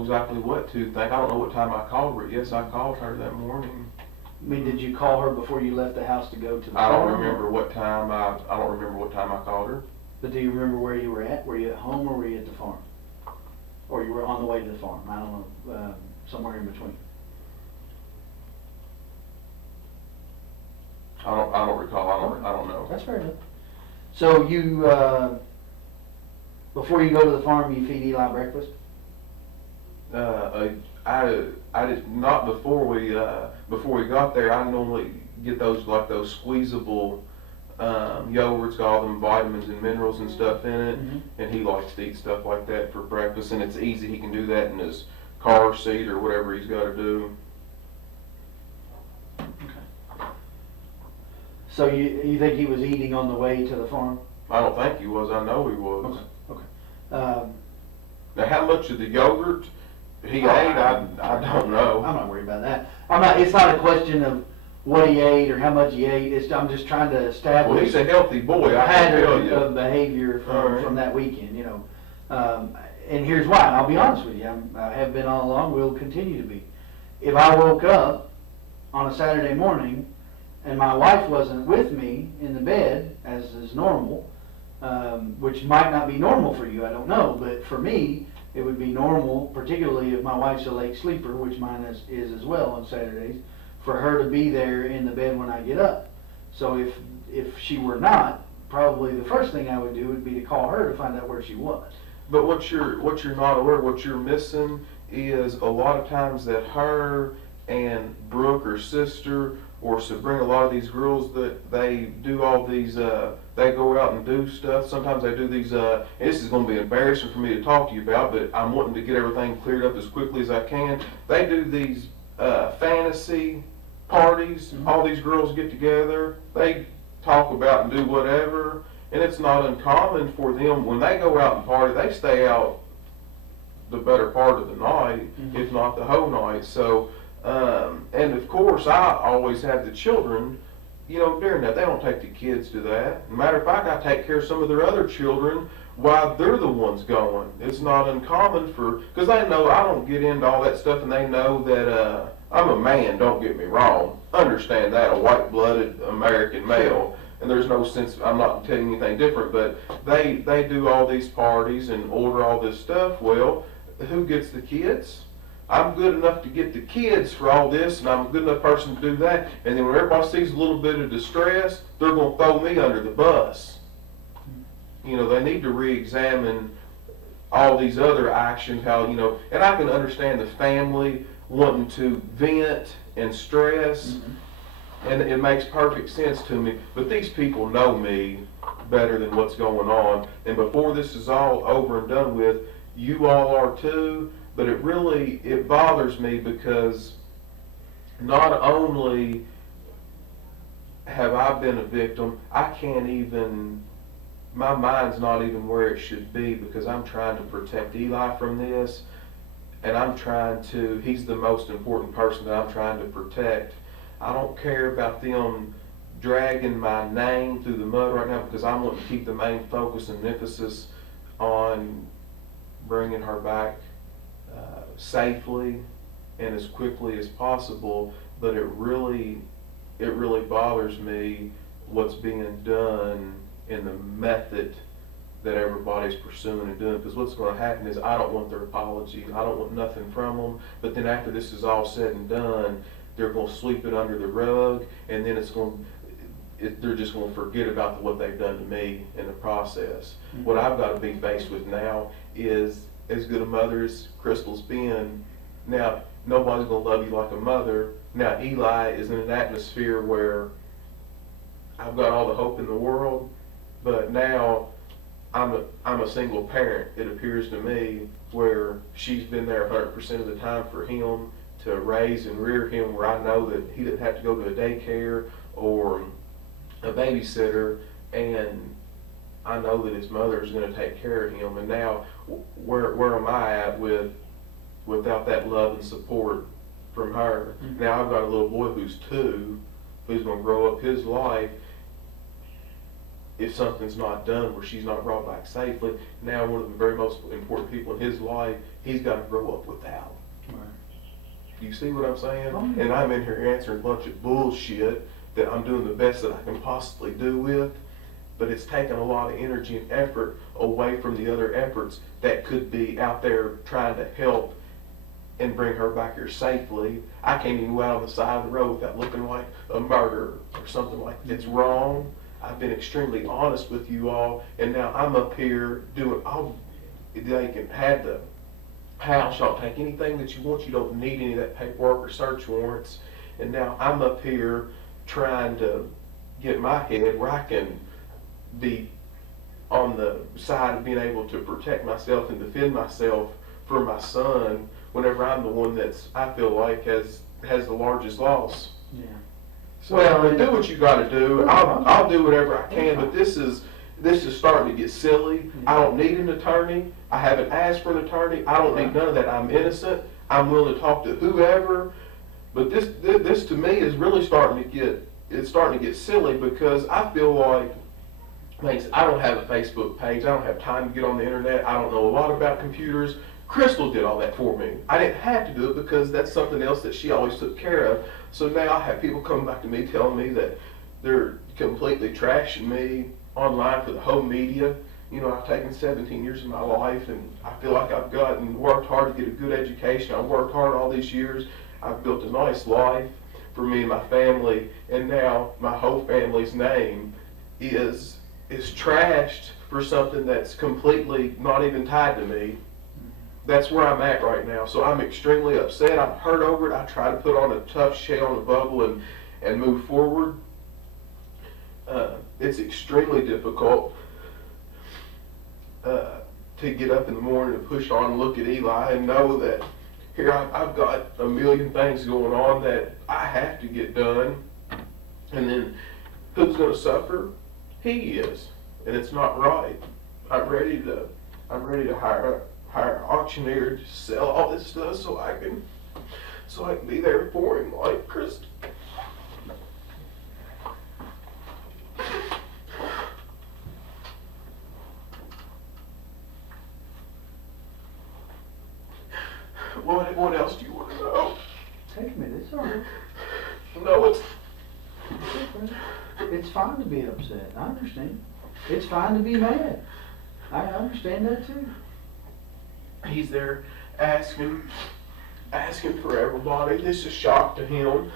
exactly what to think. I don't know what time I called her. Yes, I called her that morning. I mean, did you call her before you left the house to go to the I farm? don't remember what time I called her. But do you remember where you were at? Were you at home or were you at the farm? Or you were on the way to the farm? I don't know, somewhere in between. I don't recall. I don't know. That's fair enough. So you, before you go to the farm, you feed Eli breakfast? I did not before we got there. I normally get those squeezable yogurts, got all them vitamins and minerals and stuff in it, Mm-hmm. and he likes to eat stuff like that for breakfast, and it's easy. He can do that in his car seat or whatever he's got to do. Okay. So you think he was eating on the way to the farm? I don't think he was. I know he was. Okay. Now, how much of the yogurt he ate, I don't know. I'm not worried about that. It's not a question of what he ate or how much he ate. I'm just trying to Well, establish he's a healthy boy, I can tell pattern you. of behavior All right. from that weekend, you know. And here's why, and I'll be honest with you, I have been all along, will continue to be. If I woke up on a Saturday morning and my wife wasn't with me in the bed, as is normal, which might not be normal for you, I don't know, but for me, it would be normal, particularly if my wife's a late sleeper, which mine is as well on Saturdays, for her to be there in the bed when I get up. So if she were not, probably the first thing I would do would be to call her to find out where she was. But what you're not aware, what you're missing is a lot of times that her and Brooke, her sister, or Sabrina, a lot of these girls that they do all these, they go out and do stuff. Sometimes they do these, this is going to be embarrassing for me to talk to you about, but I'm wanting to get everything cleared up as quickly as I can. They do these fantasy parties. Mm-hmm. All these girls get together. They talk about and do whatever. And it's not uncommon for them, when they go out and party, they stay out the better part of the night, Mm-hmm. if not the whole night. So, and of course, I always have the children, you know, during that. They don't take the kids to that. Matter of fact, I take care of some of their other children while they're the ones going. It's not uncommon because they know I don't get into all that stuff, and they know that I'm a man, don't get me wrong. Understand that, a white-blooded American male. And there's no sense, I'm not telling you anything different, but they do all these parties and order all this stuff. Well, who gets the kids? I'm good enough to get the kids for all this, and I'm a good enough person to do that. And then when everybody sees a little bit of distress, they're going to throw me under the bus. You know, they need to re-examine all these other actions, how, you know, and I can understand the family wanting to vent and stress. Mm-hmm. And it makes perfect sense to me, but these people know me better than what's going on. And before this is all over and done with, you all are too, but it bothers me because not only have I been a victim, I can't even, my mind's not even where it should be because I'm trying to protect Eli from this, and he's the most important person that I'm trying to protect. I don't care about them dragging my name through the mud right now because I want to keep the main focus and emphasis on bringing her back safely and as quickly as possible. But it really bothers me what's being done in the method that everybody's pursuing and doing, because what's going to happen is I don't want their apology. I don't want nothing from them. But then after this is all said and done, they're going to sweep it under the rug, and then they're just going to forget about what they've done to me in the process. Mm-hmm. What I've got to be faced with now is, as good a mother as Crystal's been, now nobody's going to love you like a mother. Now Eli is in an atmosphere where I've got all the hope in the world, but now I'm a single parent, it appears to me, where she's been there 100% of the time for him, to raise and rear him, where I know that he didn't have to go to a daycare or a babysitter, and I know that his mother is going to take care of him. And now, where am I at without that love and support from her? Mm-hmm. Now I've got a little boy who's 2, who's going to grow up his life. If something's not done where she's not brought back safely, now one of the very most important people in his life, he's got to grow up without. Right. You see what I'm saying? Mm-hmm. And I'm in here answering a bunch of bullshit that I'm doing the best that I can possibly do with, but it's taken a lot of energy and effort away from the other efforts that could be out there trying to help and bring her back here safely. I can't even go out on the side of the road without looking like a murderer or something like that. It's wrong. I've been extremely honest with you all, and now I'm up here doing all they can have the house. Y'all take anything that you want. You don't need any of that paperwork or search warrants. And now I'm up here trying to get my head where I can be on the side of being able to protect myself and defend myself for my son whenever I'm the one that's, I feel like, has the largest loss. Yeah. So, well, do what you got to do. I'll do whatever I can, but this is, this is starting to get silly. I don't need an attorney. I haven't asked for an attorney. I don't need none of that. I'm innocent. I'm willing to talk to whoever. But this to me is really starting to get silly, because I feel like, I don't have a Facebook page. I don't have time to get on the internet. I don't know a lot about computers. Crystal did all that for me. I didn't have to do it because that's something else that she always took care of. So now I have people coming back to me telling me that they're completely trashing me online for the whole media. You know, I've taken 17 years of my life, and I feel like I've worked hard to get a good education. I've worked hard all these years. I've built a nice life for me and my family, and now my whole family's name is trashed for something that's completely not even tied to me. That's where I'm at right now. So I'm extremely upset. I'm hurt over it. I try to put on a tough shell and a bubble and move forward. It's extremely difficult to get up in the morning and push on and look at Eli and know that here I've got a million things going on that I have to get done. And then who's going to suffer? He is. And it's not right. I'm ready to hire an auctioneer to sell all this stuff so I can be there for him like Chris. What else do you want to know? Take a minute, it's all right. No, It's fine to be upset, I understand. It's fine to be mad. I understand that too. he's there asking for everybody. This is shock to him.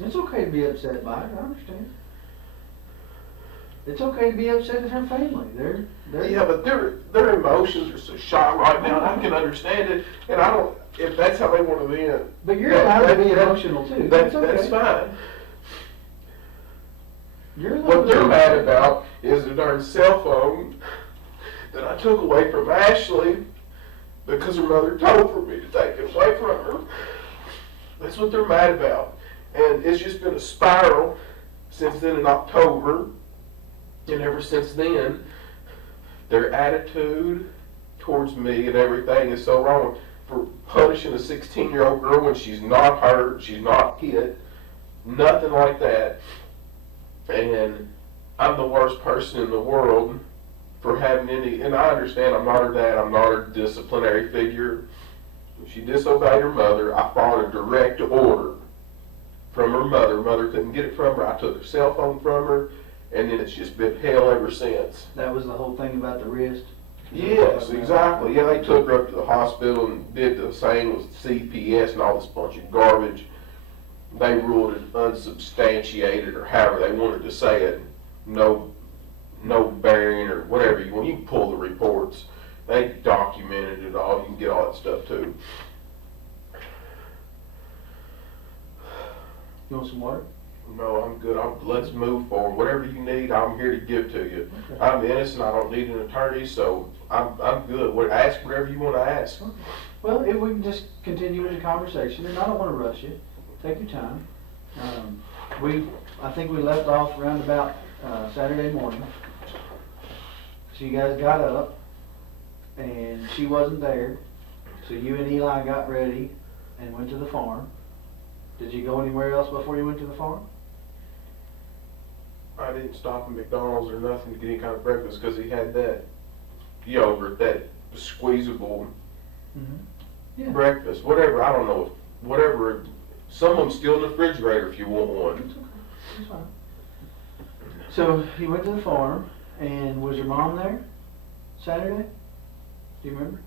It's okay to be upset by it, I understand. It's okay to be upset at her family. Yeah, but their emotions are so shot right now, and I can understand it, and I don't, if that's how they want to be in. But you're allowed to be emotional too. That's fine. What they're mad about is the darn cell phone that I took away from Ashley because her mother told for me to take it away from her. That's what they're mad about. And it's just been a spiral since then in October. And ever since then, their attitude towards me and everything is so wrong. For punishing a 16-year-old girl when she's not hurt, she's not hit, nothing like that. And I'm the worst person in the world for having any, and I understand I'm not her dad, I'm not her disciplinary figure. If she disobeyed her mother, I followed a direct order from her mother. Mother couldn't get it from her. I took her cell phone from her. And then it's just been hell ever since. That was the whole thing about the wrist? Yes, exactly. Yeah, they took her up to the hospital and did the same with CPS and all this bunch of garbage. They ruled it unsubstantiated, or however they wanted to say it. No bearing, or whatever you want. You can pull the reports. They documented it all. You can get all that stuff too. You want some water? No, I'm good. Let's move forward. Whatever you need, I'm here to give to you. Okay. I'm innocent. I don't need an attorney, so I'm good. Ask whatever you want to ask. Okay. Well, if we can just continue with the conversation, and I don't want to rush you. Take your time. I think we left off around about Saturday morning. So you guys got up, and she wasn't there. So you and Eli got ready and went to the farm. Did you go anywhere else before you went to the farm? I didn't stop at McDonald's or nothing to get any kind of breakfast because he had that yogurt, that squeezable breakfast, whatever. I don't know, whatever. Some of them still in the refrigerator if you want one. It's okay. It's fine. So you went to the farm, and was your mom there Saturday? Do you remember?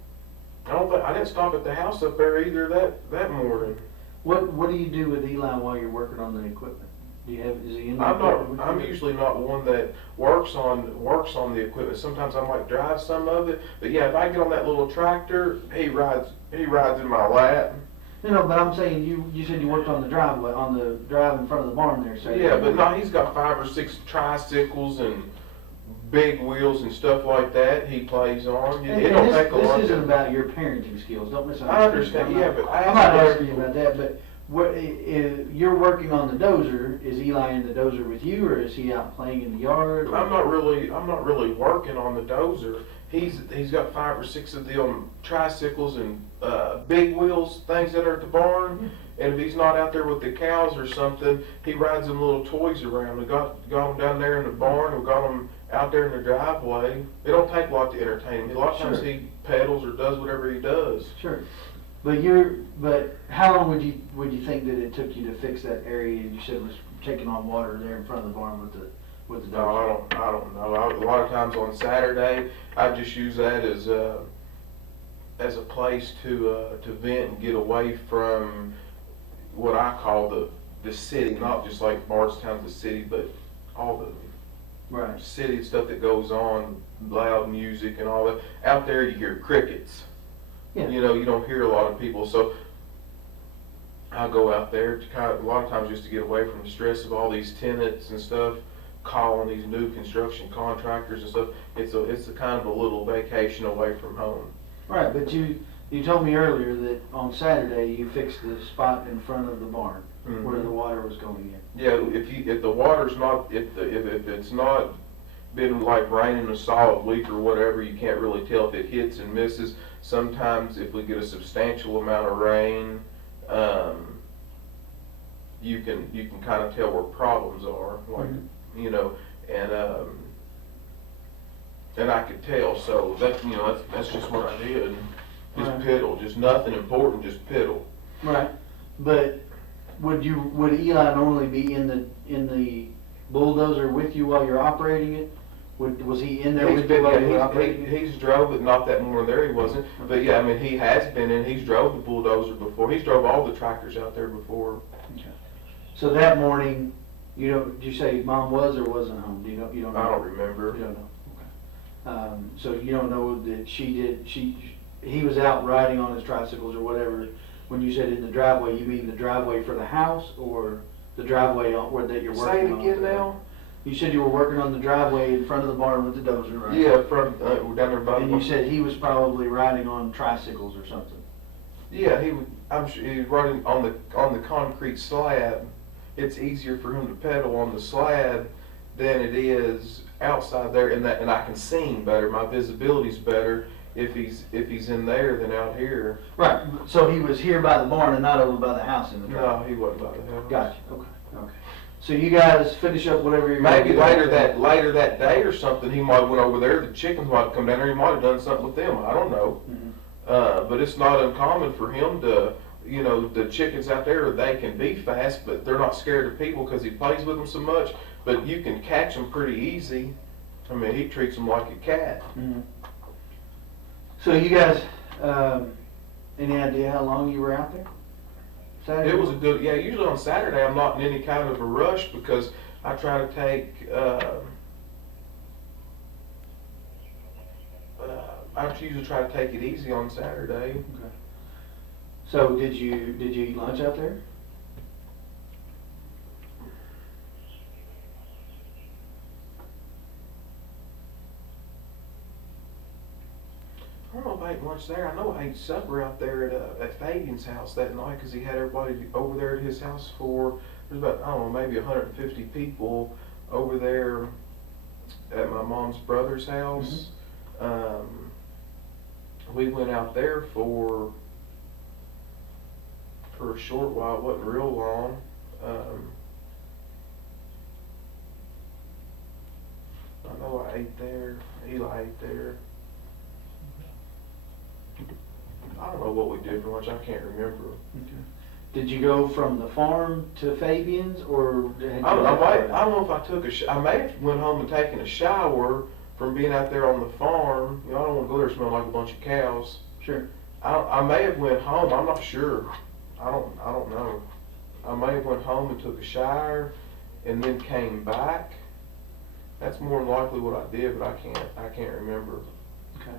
I didn't stop at the house up there either that morning. What do you do with Eli while you're working on the equipment? Is he in the equipment? I'm usually not one that works on the equipment. Sometimes I might drive some of it, but yeah, if I get on that little tractor, he rides in my lap. No, but I'm saying you said you worked on the driveway, on the drive in front of the barn there. So yeah, but no, he's got 5 or 6 tricycles and big wheels and stuff like that he plays on. It don't take a lot. This isn't about your parenting skills. Don't misunderstand. I understand. Yeah, but I'm not asking you about that. You're working on the dozer. Is Eli in the dozer with you, or is he out playing in the yard? Or? I'm not really working on the dozer. He's got 5 or 6 of them tricycles and big wheels things that are at the barn. And if he's not out there with the cows or something, he rides them little toys around. We got them down there in the barn. We got them out there in the driveway. It don't take a lot to entertain him. A lot of times he pedals or does whatever he does. Sure. But how long would you think that it took you to fix that area you said was taking on water there in front of the barn with the No, dozer? I don't know. A lot of times on Saturday, I just use that as a place to vent and get away from what I call the city, not just like Bardstown's the city, but all the Right. city stuff that goes on, loud music and all that. Out there you hear crickets. Yeah. You know, you don't hear a lot of people, so I go out there to a lot of times just to get away from the stress of all these tenants and stuff, calling these new construction contractors and stuff. It's a kind of a little vacation away from home. Right, but you told me earlier that on Saturday you fixed the spot in front of the barn where the water was going in. Yeah, if the water's not if it's not been like raining a solid week or whatever, you can't really tell if it hits and misses. Sometimes if we get a substantial amount of rain, you can kind of tell where problems are, like you know, and I could tell. So that's just what I did. Just piddle, just nothing important, just piddle. Right, but would Eli normally be in the bulldozer with you while you're operating it? Was he in there with you while you were operating it? He's drove it, not that more there he wasn't. But yeah, I mean he has been in. He's drove the bulldozer before. He's drove all the tractors out there before. Okay. So that morning, did you say Mom was or wasn't home? Do you know? You don't know? I don't remember. You don't know. Okay. So you don't know that he was out riding on his tricycles or whatever. When you said in the driveway, you mean the driveway for the house or the driveway that you're working on? Say it again now. You said you were working on the driveway in front of the barn with the dozer, right? Yeah, down there by and you said he was probably riding on tricycles or something. Yeah, I'm sure he was riding on the concrete slab. It's easier for him to pedal on the slab than it is outside there, and I can see him better. My visibility's better if he's in there than out here. Right. So he was here by the barn and not over by the house in the driveway. No, he wasn't by the house. Gotcha. Okay. So you guys finish up whatever you're maybe doing. later that day or something. He might have went over there. The chickens might have come down there. He might have done something with them. I don't know. But it's not uncommon for him to. The chickens out there, they can be fast, but they're not scared of people because he plays with them so much. But you can catch them pretty easy. I mean, he treats them like a cat. So you guys, any idea how long you were out there? Saturday? It was a good, usually on Saturday I'm not in any kind of a rush because I try to take, I usually try to take it easy on Saturday. Okay. So did you eat lunch out there? I don't know if I ate lunch there. I know I ate supper out there at Fabian's house that night because he had everybody over there at his house for, there's about, I don't know, maybe 150 people over there at my mom's brother's house. We went out there for a short while. It wasn't real long. I know I ate there. Eli ate there. I don't know what we did for lunch. I can't remember. Okay. Did you go from the farm to Fabian's, or had you I don't know if I took I may have went home and taken a shower from being out there on the farm. I don't want to go there smelling like a bunch of cows. Sure. I may have went home. I'm not sure. I don't know. I may have went home and took a shower and then came back. That's more than likely what I did, but I can't remember. Okay.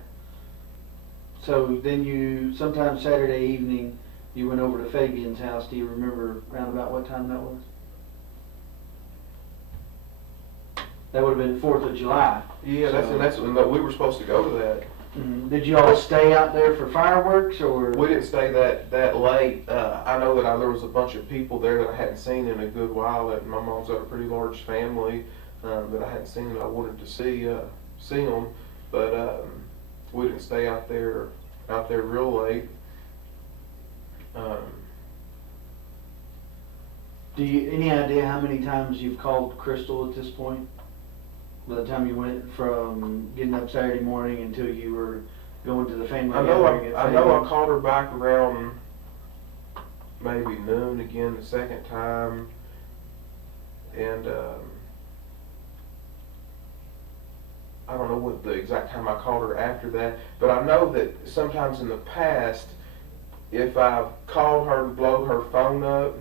So then sometime Saturday evening, you went over to Fabian's house. Do you remember around about what time that was? That would have been 4th of July. Yeah, So- that's when we were supposed to go to that. Did you all stay out there for fireworks, or? We didn't stay that late. I know that there was a bunch of people there that I hadn't seen in a good while. And my mom's got a pretty large family that I hadn't seen that I wanted to see them, but we didn't stay out there real late. Do you any idea how many times you've called Crystal at this point? By the time you went from getting up Saturday morning until you were going to the family gathering at I know I Fabian's? called her back around maybe noon again the second time, and I don't know what the exact time I called her after that, but I know that sometimes in the past, if I've called her and blown her phone up,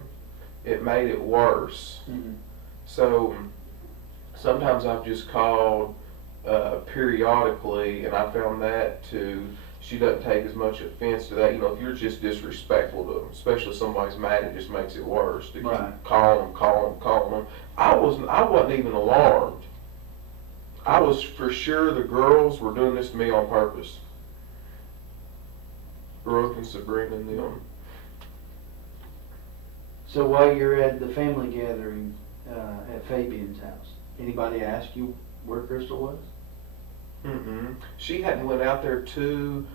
it made it worse. Mhm. So sometimes I've just called periodically, and I found that she doesn't take as much offense to that. You know, if you're just disrespectful to them, especially if somebody's mad, it just makes it worse to Right. keep calling them. I wasn't even alarmed. I was for sure the girls were doing this to me on purpose. Brooke and Sabrina and them. So while you're at the family gathering at Fabian's house, anybody ask you where Crystal was? She hadn't went out there to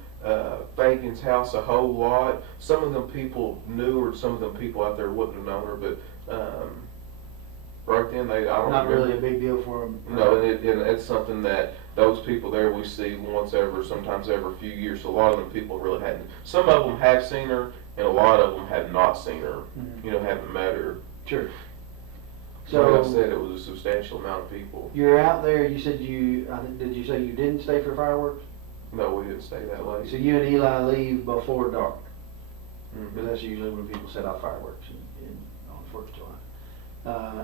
Fagan's house a whole lot. Some of them people knew her, some of them people out there wouldn't have known her, but right then I don't Not remember. really a big deal for them. No, and it's something that those people there we see once every, sometimes every few years. So a lot of them people really hadn't. Some of them have seen her, and a lot of them have not seen her. Mhm. You know, haven't met her. Sure. So like I So said, it was a substantial amount of people. you're out there. You said did you say you didn't stay for fireworks? No, we didn't stay that late. So you and Eli leave before dark, Mhm. because that's usually when people set off fireworks on 4th of July.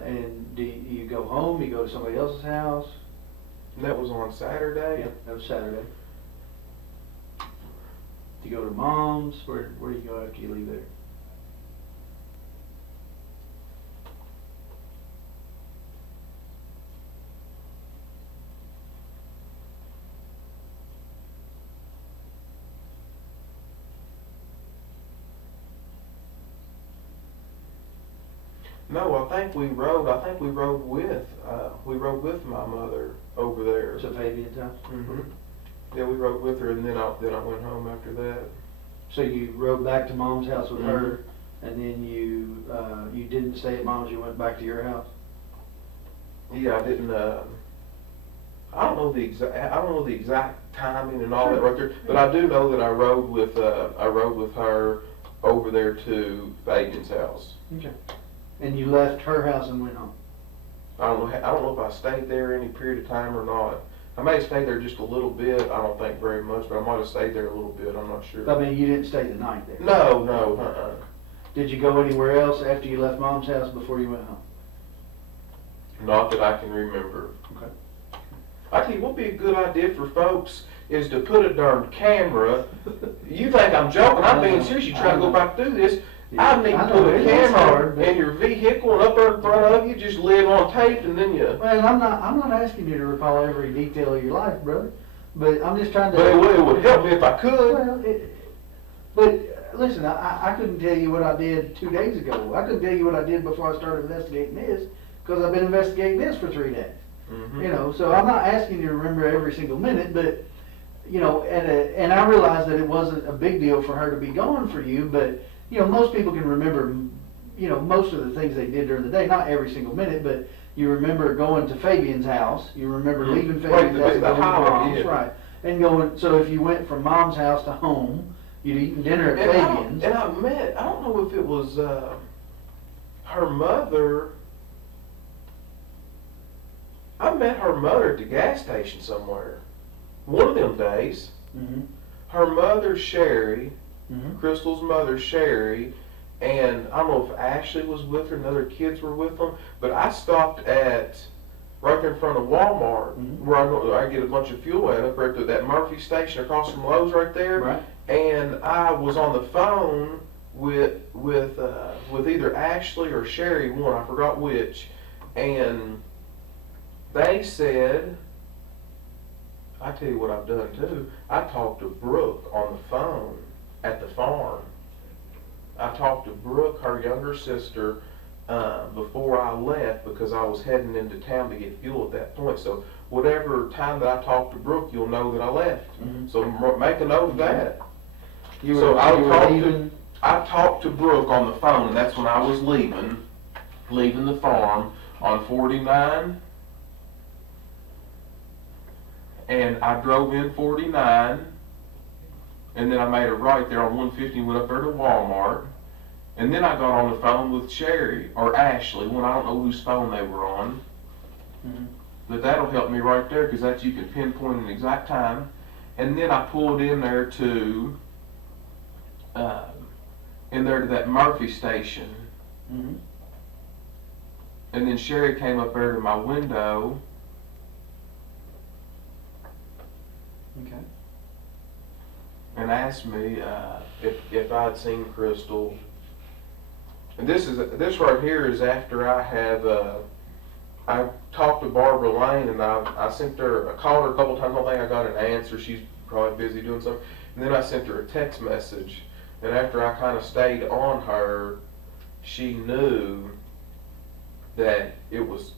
And do you go home? You go to somebody else's house? And that was on Saturday. Yep, that was Saturday. Do you go to mom's? Where do you go after you leave there? No, I think we rode. I think we rode with my mother over there. To Fabian's house? Mhm. Yeah, we rode with her, and then I went home after that. So you rode back to mom's house with her, and then you didn't stay at mom's. You went back to your house. Yeah, I didn't. I don't know the exact timing and all that right there, but I do know that I rode with her over there to Fagan's house. Okay. And you left her house and went home. I don't know if I stayed there any period of time or not. I may have stayed there just a little bit. I don't think very much, but I might have stayed there a little bit. I'm not sure. I mean, you didn't stay the night there. No. Did you go anywhere else after you left mom's house before you went home? Not that I can remember. Okay. I tell you what would be a good idea for folks is to put a darn camera. You think I'm joking? I'm being serious. You try to go back through this. I need to put a camera in your vehicle and up there in front of you, just live on tape, and then you. Well, I'm not asking you to recall every detail of your life, brother. But I'm just trying to. But it would help me if I could. Well, but listen, I couldn't tell you what I did 2 days ago. I couldn't tell you what I did before I started investigating this, because I've been investigating this for 3 days. Mm-hmm. You know, so I'm not asking you to remember every single minute, but you know, and I realized that it wasn't a big deal for her to be gone for you, but you know, most people can remember, you know, most of the things they did during the day, not every single minute, but you remember going to Fabian's house, you remember leaving Fabian's house, and going to mom's, right, and going. So if you went from mom's house to home, you'd eaten dinner at Fabian's. I don't know if it was her mother. I met her mother at the gas station somewhere. One of them days. Mm-hmm. Her mother, Sherry, Mm-hmm. Crystal's mother, Sherry, and I don't know if Ashley was with her and other kids were with them, but I stopped at right there in front of Walmart, Mhm. where I get a bunch of fuel at, up right there, that Murphy station across from Lowe's right there. Right. And I was on the phone with either Ashley or Sherry, one, I forgot which, and they said, I tell you what I've done too. I talked to Brooke on the phone at the farm. I talked to Brooke, her younger sister, before I left because I was heading into town to get fuel at that point. So whatever time that I talked to Brooke, you'll know that I left. Mhm. So make a note of that. You were, So you were leaving? I talked to Brooke on the phone, and that's when I was leaving the farm on 49. And I drove in 49, and then I made a right there on 150 and went up there to Walmart. And then I got on the phone with Sherry, or Ashley, when I don't know whose phone they were on. Mhm. But that'll help me right there, because that's, you can pinpoint an exact time. And then I pulled in there to that Murphy station. Mhm. And then Sherry came up there to my window. Okay. And asked me if I'd seen Crystal. And this right here is after I have I talked to Barbara Lane, and I sent her, I called her a couple times. I don't think I got an answer. She's probably busy doing something. And then I sent her a text message. And after I kind of stayed on her, she knew that it was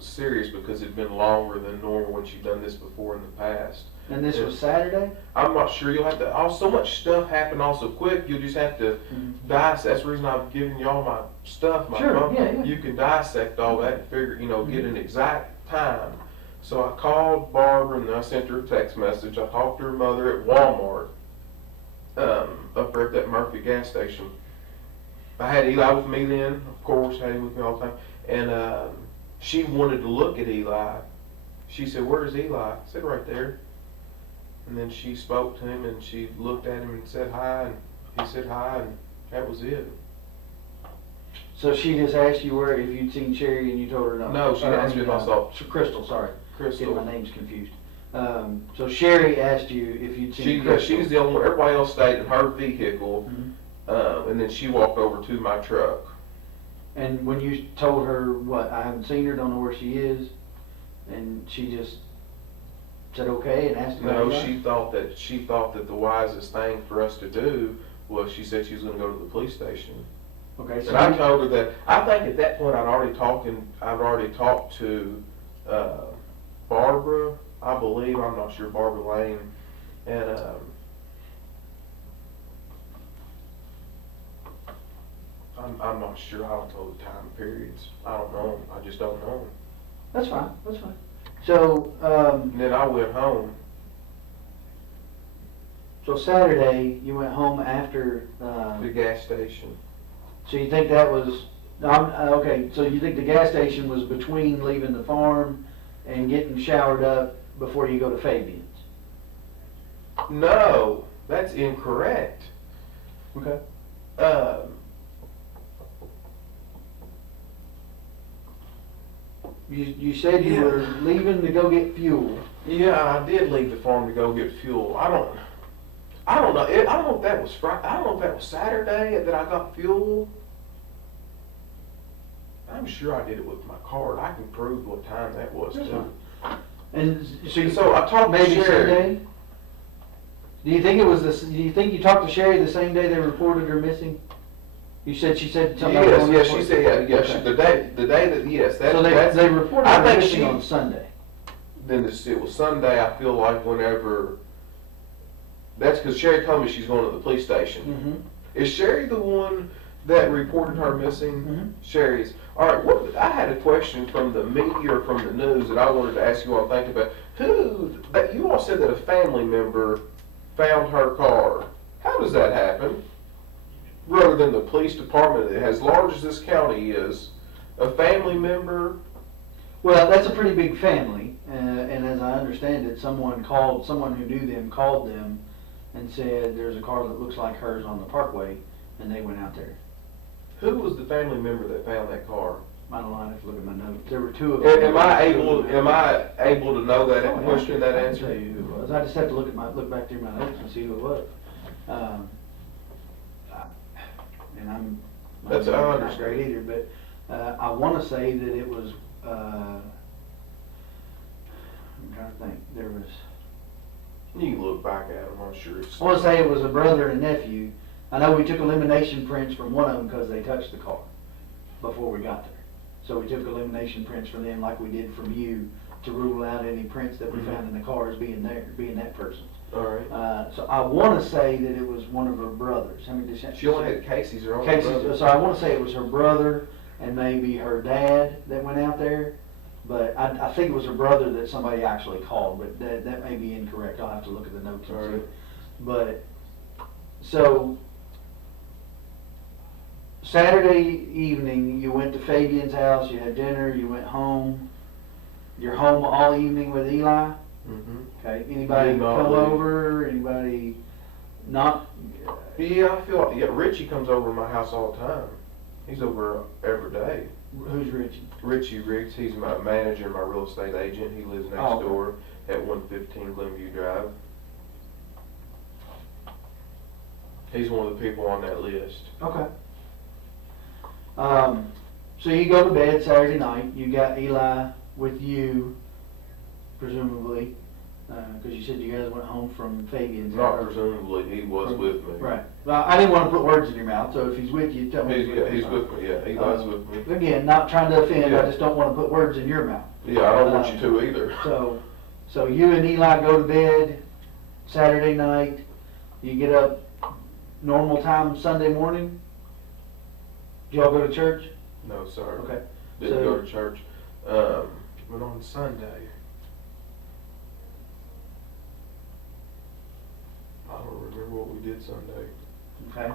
serious because it'd been longer than normal when she'd done this before in the past. And this was Saturday? I'm not sure. You'll have to. So much stuff happened all so quick. You'll just have to dissect. That's the reason I've given you all my stuff. Sure, phone. yeah. You can dissect all that and figure, get an exact time. So I called Barbara and I sent her a text message. I talked to her mother at Walmart, up there at that Murphy gas station. I had Eli with me then, of course. Had him with me all the time, and she wanted to look at Eli. She said, "Where's Eli?" I said, "Right there." And then she spoke to him, and she looked at him and said hi, and he said hi, and that was it. So she just asked you if you'd seen Sherry, and you told her no? No, she asked me if I saw Crystal, sorry. Crystal. Getting my names confused. So Sherry asked you if you'd seen Crystal. She's the only one. Everybody else stayed in her vehicle, and then she walked over to my truck. And when you told her, what, I haven't seen her, don't know where she is, and she just said okay and asked about No, Eli? she thought that the wisest thing for us to do was, she said she was going to go to the police station. Okay, so And I told her that, I think at that point I'd already talked to Barbara, I believe, I'm not sure, Barbara Lane, and I'm not sure. I don't know the time periods. I don't know. I just don't know. That's fine, that's fine. So, And then I went home. so Saturday, you went home after, The gas station. so you think that was, okay, so you think the gas station was between leaving the farm and getting showered up before you go to Fabian's? No, that's incorrect. Okay. You said you were leaving to go get fuel. Yeah, I did leave the farm to go get fuel. I don't know. I don't know if that was Friday. I don't know if that was Saturday that I got fuel. I'm sure I did it with my card. I can prove what time that was too. And So I talked to maybe Sherry. Sunday? Do you think it was this? Do you think you talked to Sherry the same day they reported her missing? She said something. Yes, she said the day that yes. So they reported her missing on Sunday. Then it was Sunday. I feel like whenever. That's because Sherry told me she's going to the police station. Mm-hmm. Is Sherry the one that reported her missing? Mm-hmm. Sherry's. All right. I had a question from the media or from the news that I wanted to ask you all to think about. You all said that a family member found her car. How does that happen? Rather than the police department, as large as this county is, a family member. Well, that's a pretty big family, and as I understand it, someone who knew them called them and said there's a car that looks like hers on the Parkway, and they went out there. Who was the family member that found that car? I don't know. I have to look at my notes. There were two of them. Am I able to know that question, that I can answer? tell you who it was. I just have to look back through my notes and see who it was. And I'm not great either, but I want to say that it was. I'm trying to think. There was. You can look back at them, I'm sure it's. I want to say it was a brother and a nephew. I know we took elimination prints from one of them because they touched the car before we got there. So we took elimination prints from them like we did from you to rule out any prints that we found in the car as being there, being that person's. All right. So I want to say that it was one of her brothers. I mean, She only had Casey's or only Casey's, brother. so I want to say it was her brother and maybe her dad that went out there. But I think it was her brother that somebody actually called, but that may be incorrect. I'll have to look at the notes and see. Alright. But, so, Saturday evening, you went to Fabian's house, you had dinner, you went home. You're home all evening with Eli? Mm-hmm. Okay, anybody Yeah, not come really. over, anybody not? Yeah, I feel like, yeah, Richie comes over to my house all the time. He's over every day. Who's Richie? Richie Riggs, he's my manager, my real estate agent. He lives next Oh, okay. door at 115 Glenview Drive. He's one of the people on that list. Okay. So you go to bed Saturday night, you got Eli with you, presumably, because you said you guys went home from Fabian's. Not presumably, he was with me. Right. Well, I didn't want to put words in your mouth, so if he's with you, tell me. He's with me, yeah, Eli's with me. Again, not trying to offend, Yeah. I just don't want to put words in your mouth. Yeah, I don't want you to either. So you and Eli go to bed Saturday night, you get up normal time Sunday morning? Did y'all go to church? No, sir. Okay. Didn't So- go to church. Went on Sunday. I don't remember what we did Sunday. Okay.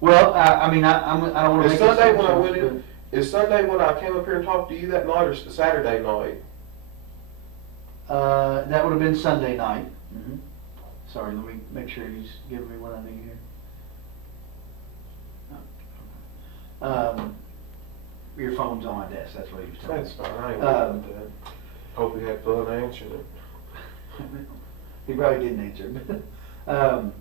Well, I mean, I don't want to Is make Sunday when I assumptions, went in? Is Sunday when I came up here and talked to you that night, or Saturday night? That would have been Sunday night. Sorry, let me make sure he's giving me what I need here. Your phone's on my desk, that's what he was telling me. That's fine. I ain't worried about that. Hope you had fun answering it. He probably didn't answer it.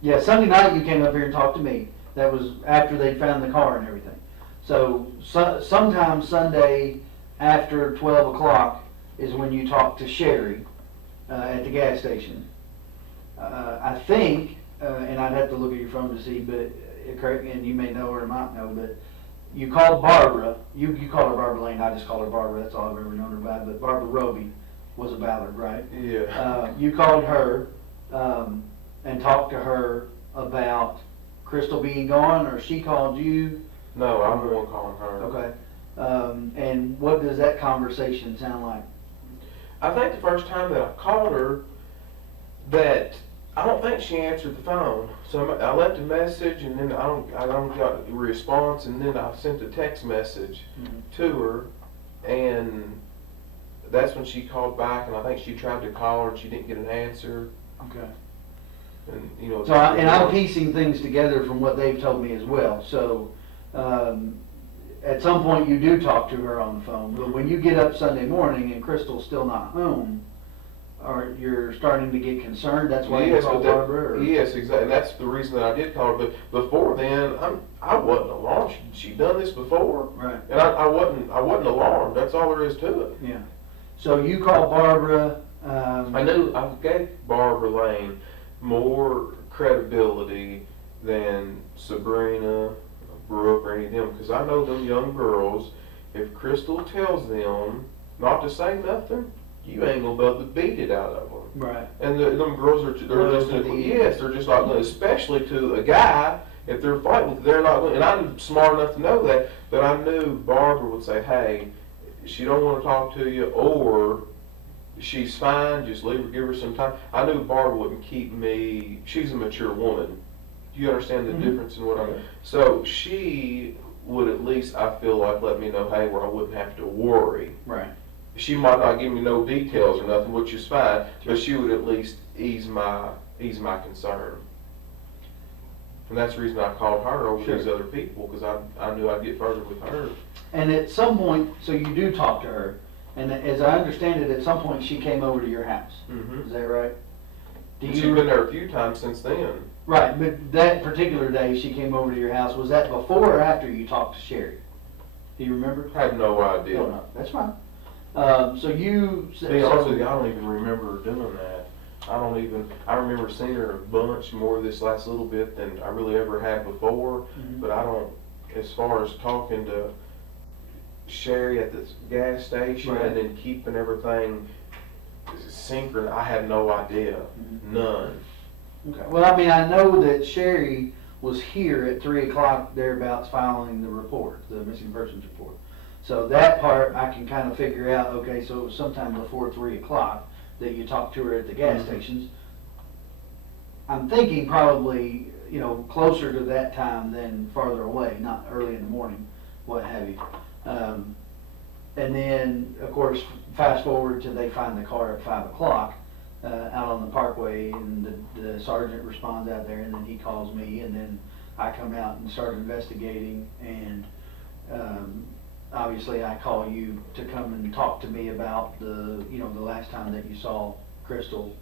Yeah, Sunday night you came up here and talked to me. That was after they'd found the car and everything. So sometime Sunday after 12 o'clock is when you talked to Sherry at the gas station. I think, and I'd have to look at your phone to see, but and you may know or might know, but you called Barbara. You called her Barbara Lane. I just called her Barbara. That's all I've ever known her by. But Barbara Roby was a Ballard, right? Yeah. You called her and talked to her about Crystal being gone, or she called you? No, I'm the one calling her. Okay. And what does that conversation sound like? I think the first time that I called her, that I don't think she answered the phone. So I left a message, and then I don't got a response, and then I sent a text message to her, and that's when she called back, and I think she tried to call her, and she didn't get an answer. Okay. And you know. So I'm piecing things together from what they've told me as well. So at some point you do talk to her on the phone, but when you get up Sunday morning and Crystal's still not home, or you're starting to get concerned, that's why you Yes, call but that- Barbara? Or? Yes, exactly. That's the reason that I did call her. But before then, I wasn't alarmed. She done this before, Right. and I wasn't alarmed. That's all there is to it. Yeah. So you call Barbara. I knew I gave Barbara Lane more credibility than Sabrina, Brooke, or any of them, because I know them young girls. If Crystal tells them not to say nothing, you ain't gonna be able to beat it out of them. Right. And them girls they're just not going, especially to a guy. If they're fighting, they're not going. And I'm smart enough to know that. But I knew Barbara would say, "Hey, she don't want to talk to you," or "She's fine. Just leave her, give her some time." I knew Barbara wouldn't keep me. She's a mature woman. Do you understand the difference in what I'm? So she would at least, I feel like, let me know, hey, where I wouldn't have to worry. Right. She might not give me no details or nothing, which is fine, but she would at least ease my concern. And that's the reason I called her over these other people, because I knew I'd get further with her. And at some point, so you do talk to her, and as I understand it, at some point she came over to your house. Mm-hmm. Is that right? She's been there a few times since then. Right, but that particular day she came over to your house, was that before or after you talked to Sherry? Do you remember? I have no idea. No, that's fine. So you... To be honest with you, I don't even remember doing that. I remember seeing her a bunch more this last little bit than I really ever had before, but I don't, as far as talking to Sherry at the gas station Right. and then keeping everything synchronous, I have no idea, none. Okay. Well, I mean, I know that Sherry was here at 3 o'clock thereabouts filing the report, the missing persons report. So that part I can kind of figure out, okay, so it was sometime before 3 o'clock that you talked to her at the gas stations. I'm thinking probably, you know, closer to that time than farther away, not early in the morning, what have you. And then, of course, fast forward to they find the car at 5 o'clock out on the parkway, and the sergeant responds out there, and then he calls me, and then I come out and start investigating, and obviously I call you to come and talk to me about the last time that you saw Crystal.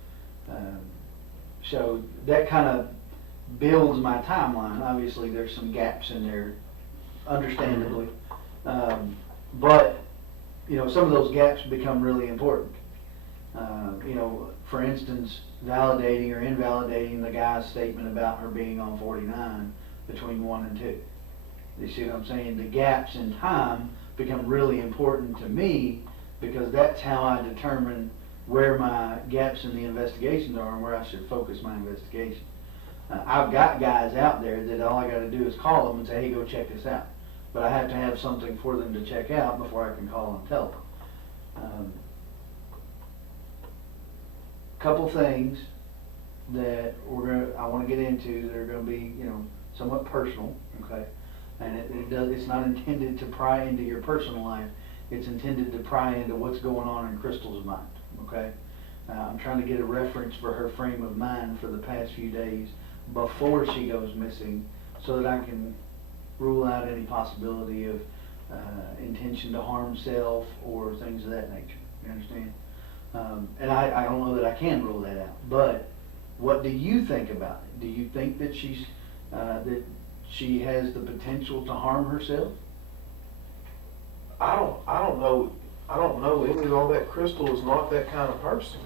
So that kind of builds my timeline. Obviously there's some gaps in there, understandably, but you know, some of those gaps become really important. You know, for instance, validating or invalidating the guy's statement about her being on 49 between 1 and 2. You see what I'm saying? The gaps in time become really important to me, because that's how I determine where my gaps in the investigations are and where I should focus my investigation. I've got guys out there that all I got to do is call them and say, hey, go check this out. But I have to have something for them to check out before I can call and tell them. Couple things that I want to get into that are going to be, you know, somewhat personal, okay? And it's not intended to pry into your personal life. It's intended to pry into what's going on in Crystal's mind, okay? I'm trying to get a reference for her frame of mind for the past few days before she goes missing, so that I can rule out any possibility of intention to harm self or things of that nature. You understand? And I don't know that I can rule that out. But what do you think about it? Do you think that that she has the potential to harm herself? I don't know any of all that. Crystal is not that kind of person.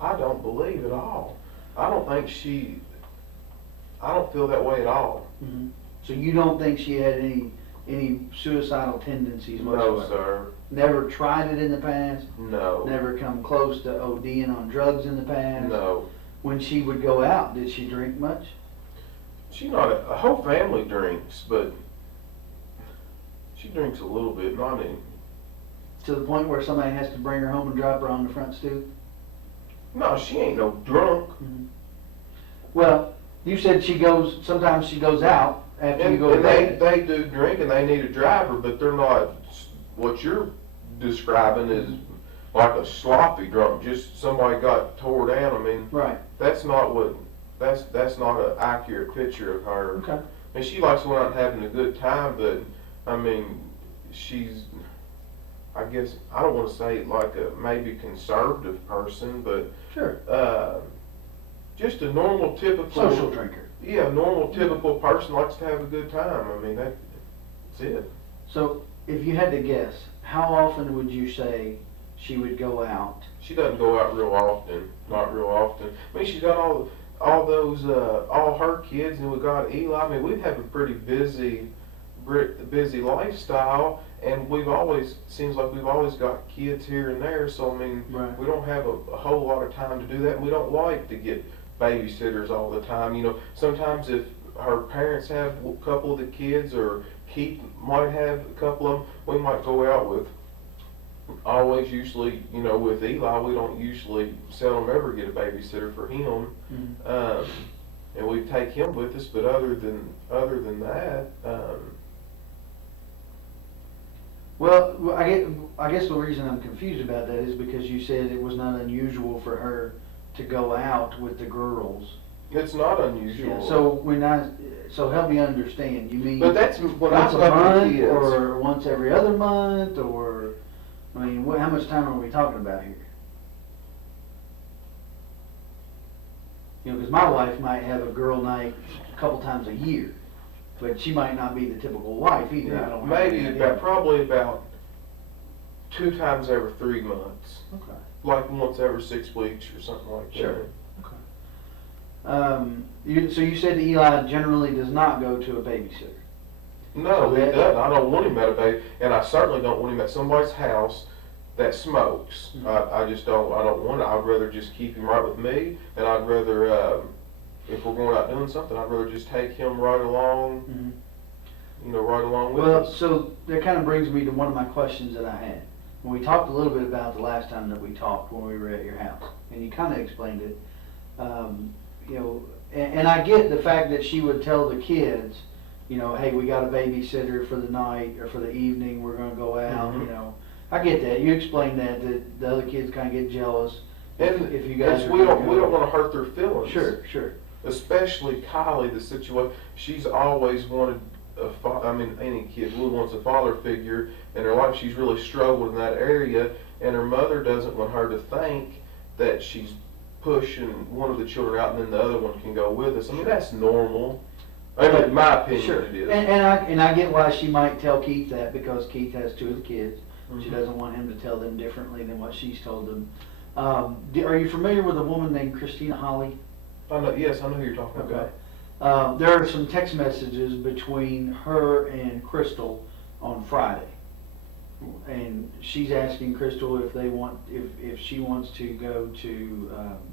I don't believe at all. I don't feel that way at all. Mm-hmm. So you don't think she had any suicidal tendencies whatsoever? No, sir. Never tried it in the past? No. Never come close to ODing on drugs in the past? No. When she would go out, did she drink much? She not a whole family drinks, but she drinks a little bit, not any. To the point where somebody has to bring her home and drop her on the front stoop? No, she ain't no drunk. Mm-hmm. Well, you said sometimes she goes out after you go to and bed. they do drink and they need a driver, but they're not what you're describing is like a sloppy drunk, just somebody got tore down. I mean, right. That's not an accurate picture of her. Okay. And she likes going out and having a good time, but I mean, she's, I guess, I don't want to say like a maybe conservative person, but sure. Just a normal, typical social drinker. Yeah, normal, typical person likes to have a good time. I mean, that's it. So, if you had to guess, how often would you say she would go out? She doesn't go out real often. Not real often. I mean, she's got all her kids, and we got Eli. I mean, we have a pretty busy lifestyle, and seems like we've always got kids here and there. So I mean, right. We don't have a whole lot of time to do that. And we don't like to get babysitters all the time. You know, sometimes if her parents have a couple of the kids, or Keith might have a couple of them, we might go out with. Usually, you know, with Eli, we don't usually seldom ever get a babysitter for him, and we take him with us. But other than that, well, I guess the reason I'm confused about that is because you said it was not unusual for her to go out with the girls. It's not unusual. Yeah, so help me understand. You mean? But that's when once a month, kids. or once every other month, or I mean, how much time are we talking about here? You know, because my wife might have a girl night a couple times a year, but she might not be the typical wife either. I don't Maybe probably about 2 times every 3 months. Okay. Like once every 6 weeks or something like that. Sure. So you said that Eli generally does not go to a babysitter. No, So he that- doesn't. I don't want him at a baby, and I certainly don't want him at somebody's house that smokes. Mhm. I just don't. I don't want it. I'd rather just keep him right with me, and I'd rather, if we're going out doing something, I'd rather just take him right along. Mm-hmm. You know, right along with Well, us. so that kind of brings me to one of my questions that I had. When we talked a little bit about the last time that we talked when we were at your house, and you kind of explained it, you know, and I get the fact that she would tell the kids, you know, hey, we got a babysitter for the night or for the evening, we're gonna go out, Mhm. you know. I get that. You explained that the other kids kind of get jealous And if you guys it's- are we gonna don't go. want to hurt their feelings. Sure, sure. Especially Kylie, the situation. She's always wanted any kid really wants a father figure in her life. She's really struggled in that area, and her mother doesn't want her to think that she's pushing one of the children out and then the other one can go with us. I mean, Sure. that's normal. I mean, in my opinion, Sure. it is. And I get why she might tell Keith that, because Keith has 2 of the kids. She Mhm. doesn't want him to tell them differently than what she's told them. Are you familiar with a woman named Christina Holly? I know. Yes, I know who you're talking Okay. about. There are some text messages between her and Crystal on Friday. And she's asking Crystal if she wants to go to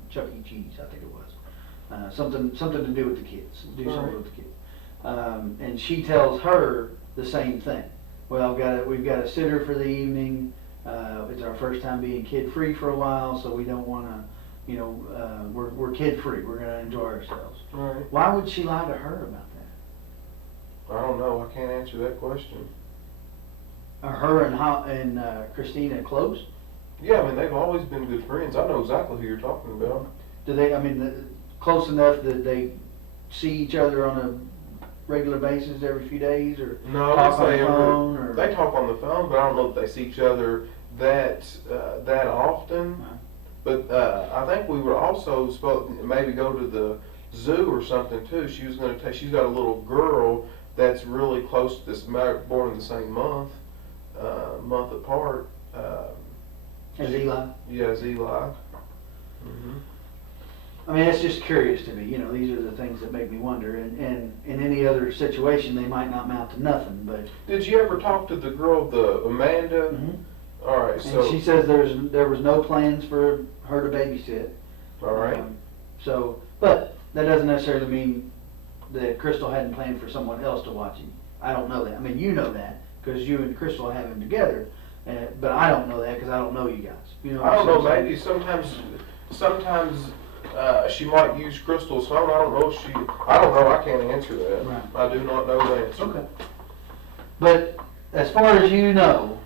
Chuck E. Cheese, I think it was. Something to do with the kids, do something Alright. with the kids. And she tells her the same thing. Well, we've got a sitter for the evening. It's our first time being kid-free for a while, so we don't want to, you know, we're kid-free. We're going to enjoy ourselves. All right. Why would she lie to her about that? I don't know. I can't answer that question. Are her and Christina close? Yeah, I mean, they've always been good friends. I know exactly who you're talking about. Do they? I mean, close enough that they see each other on a regular basis every few days, or No, talk on they the phone, or they talk on the phone, but I don't know if they see each other that often. Uh-huh. But I think we were also supposed to maybe go to the zoo or something too. She was going to take. She's got a little girl that's really close to this, born in the same month apart. As Eli? Yeah, as Eli. Mm-hmm. I mean, it's just curious to me. You know, these are the things that make me wonder. And in any other situation, they might not amount to nothing. But Did you ever talk to the girl, the Amanda? Mhm. All right, And so she says there was no plans for her to babysit. all right. So, but that doesn't necessarily mean that Crystal hadn't planned for someone else to watch him. I don't know that. I mean, you know that because you and Crystal have him together. But I don't know that because I don't know you guys. You know what I don't I'm know. saying? Maybe sometimes she might use Crystal's phone. I don't know if she. I don't know. I can't answer that. Right. I do not know the answer. Okay. But as far as you know,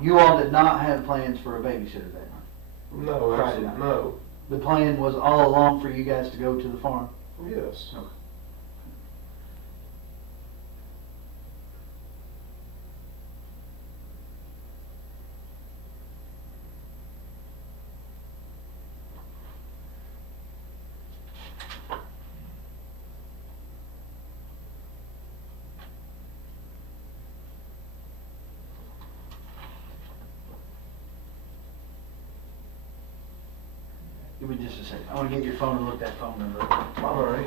you all did not have plans for a babysitter that night. No, Friday absolutely night. no. The plan was all along for you guys to go to the farm. Yes. Okay. Give me just a second. I want to get your phone and look that phone number up. All right.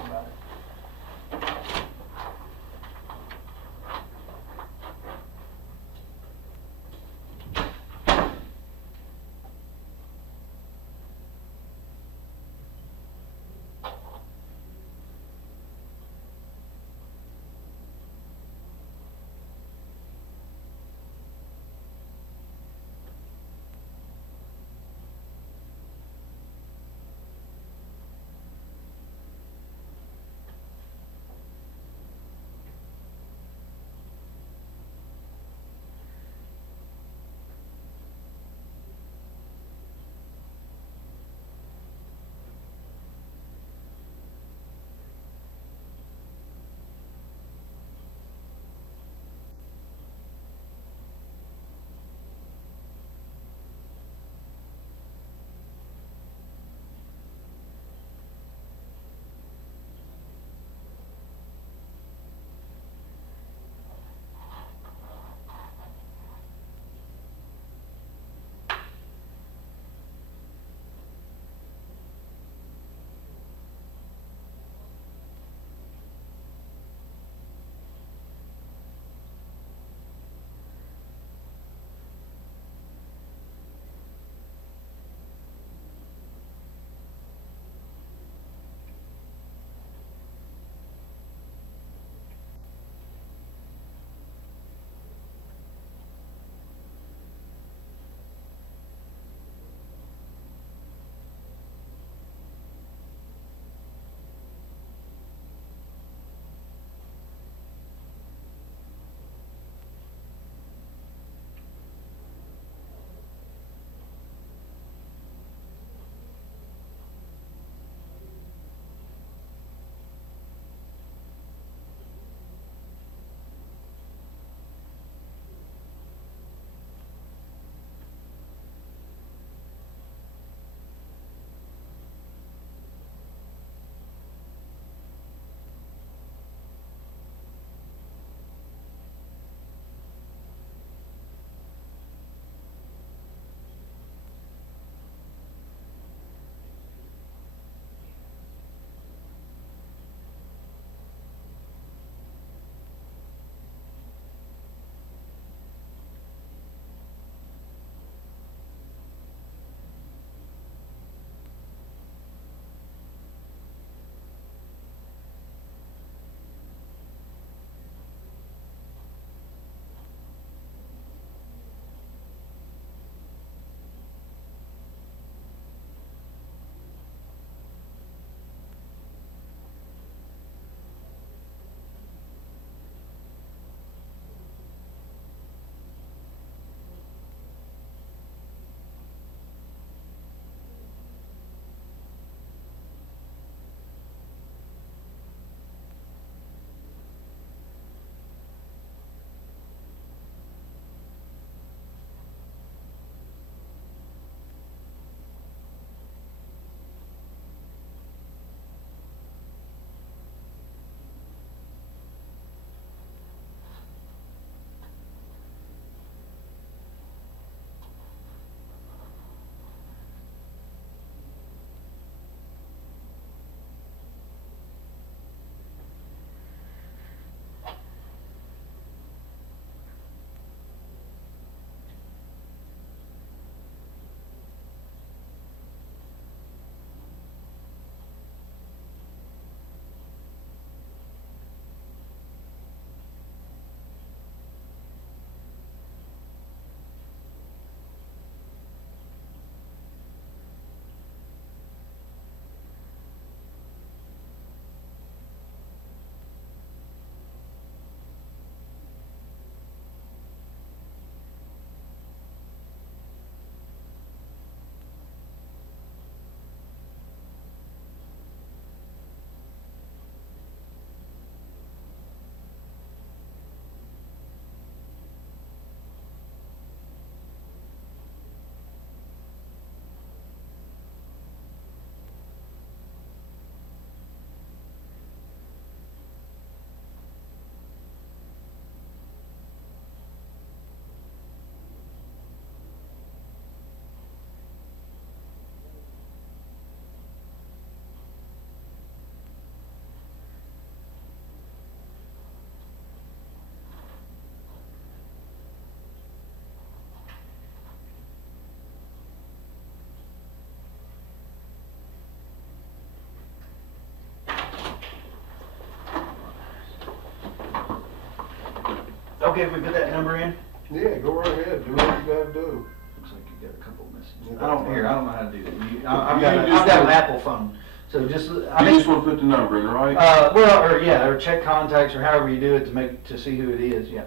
Okay, if we put that number in? Yeah, go right ahead, do what you gotta do. Looks like you got a couple messages. Yeah, I don't know how to do that. I've You got just an wanna- Apple phone, so just, You just wanna put the number in, right? or check contacts, or however you do it to see who it is, yeah.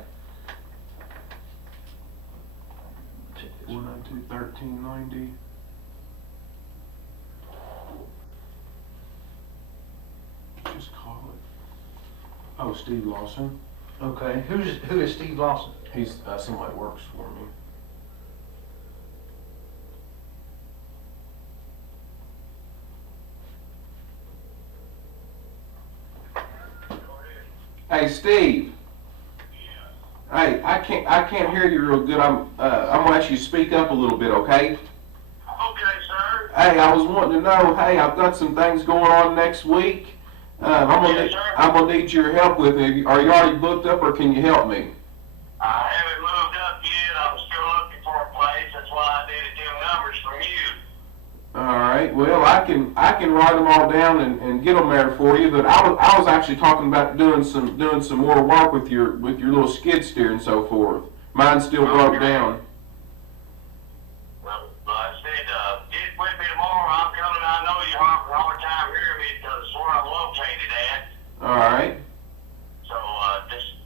Check this one. 492-1390. Just call it. Oh, Steve Lawson. Okay, who is Steve Lawson? He's somebody that works for me. Hey, Steve. Hey, I can't hear you real good. I'm gonna ask you to speak up a little bit, okay? Okay, sir. Hey, I was wanting to know. Hey, I've got some things going on next week. Yes, sir. I'm gonna need your help with it. Are you already booked up, or can you help me? I haven't moved up yet. I'm still looking for a place. That's why I needed them numbers from you. All right. Well, I can write them all down and get them there for you. But I was actually talking about doing some more work with your little skid steer and so forth. Mine's still broke down. Well, like I said, get with me tomorrow. I'm coming. I know you're having a hard time hearing me because it's where I'm located at. All right. So just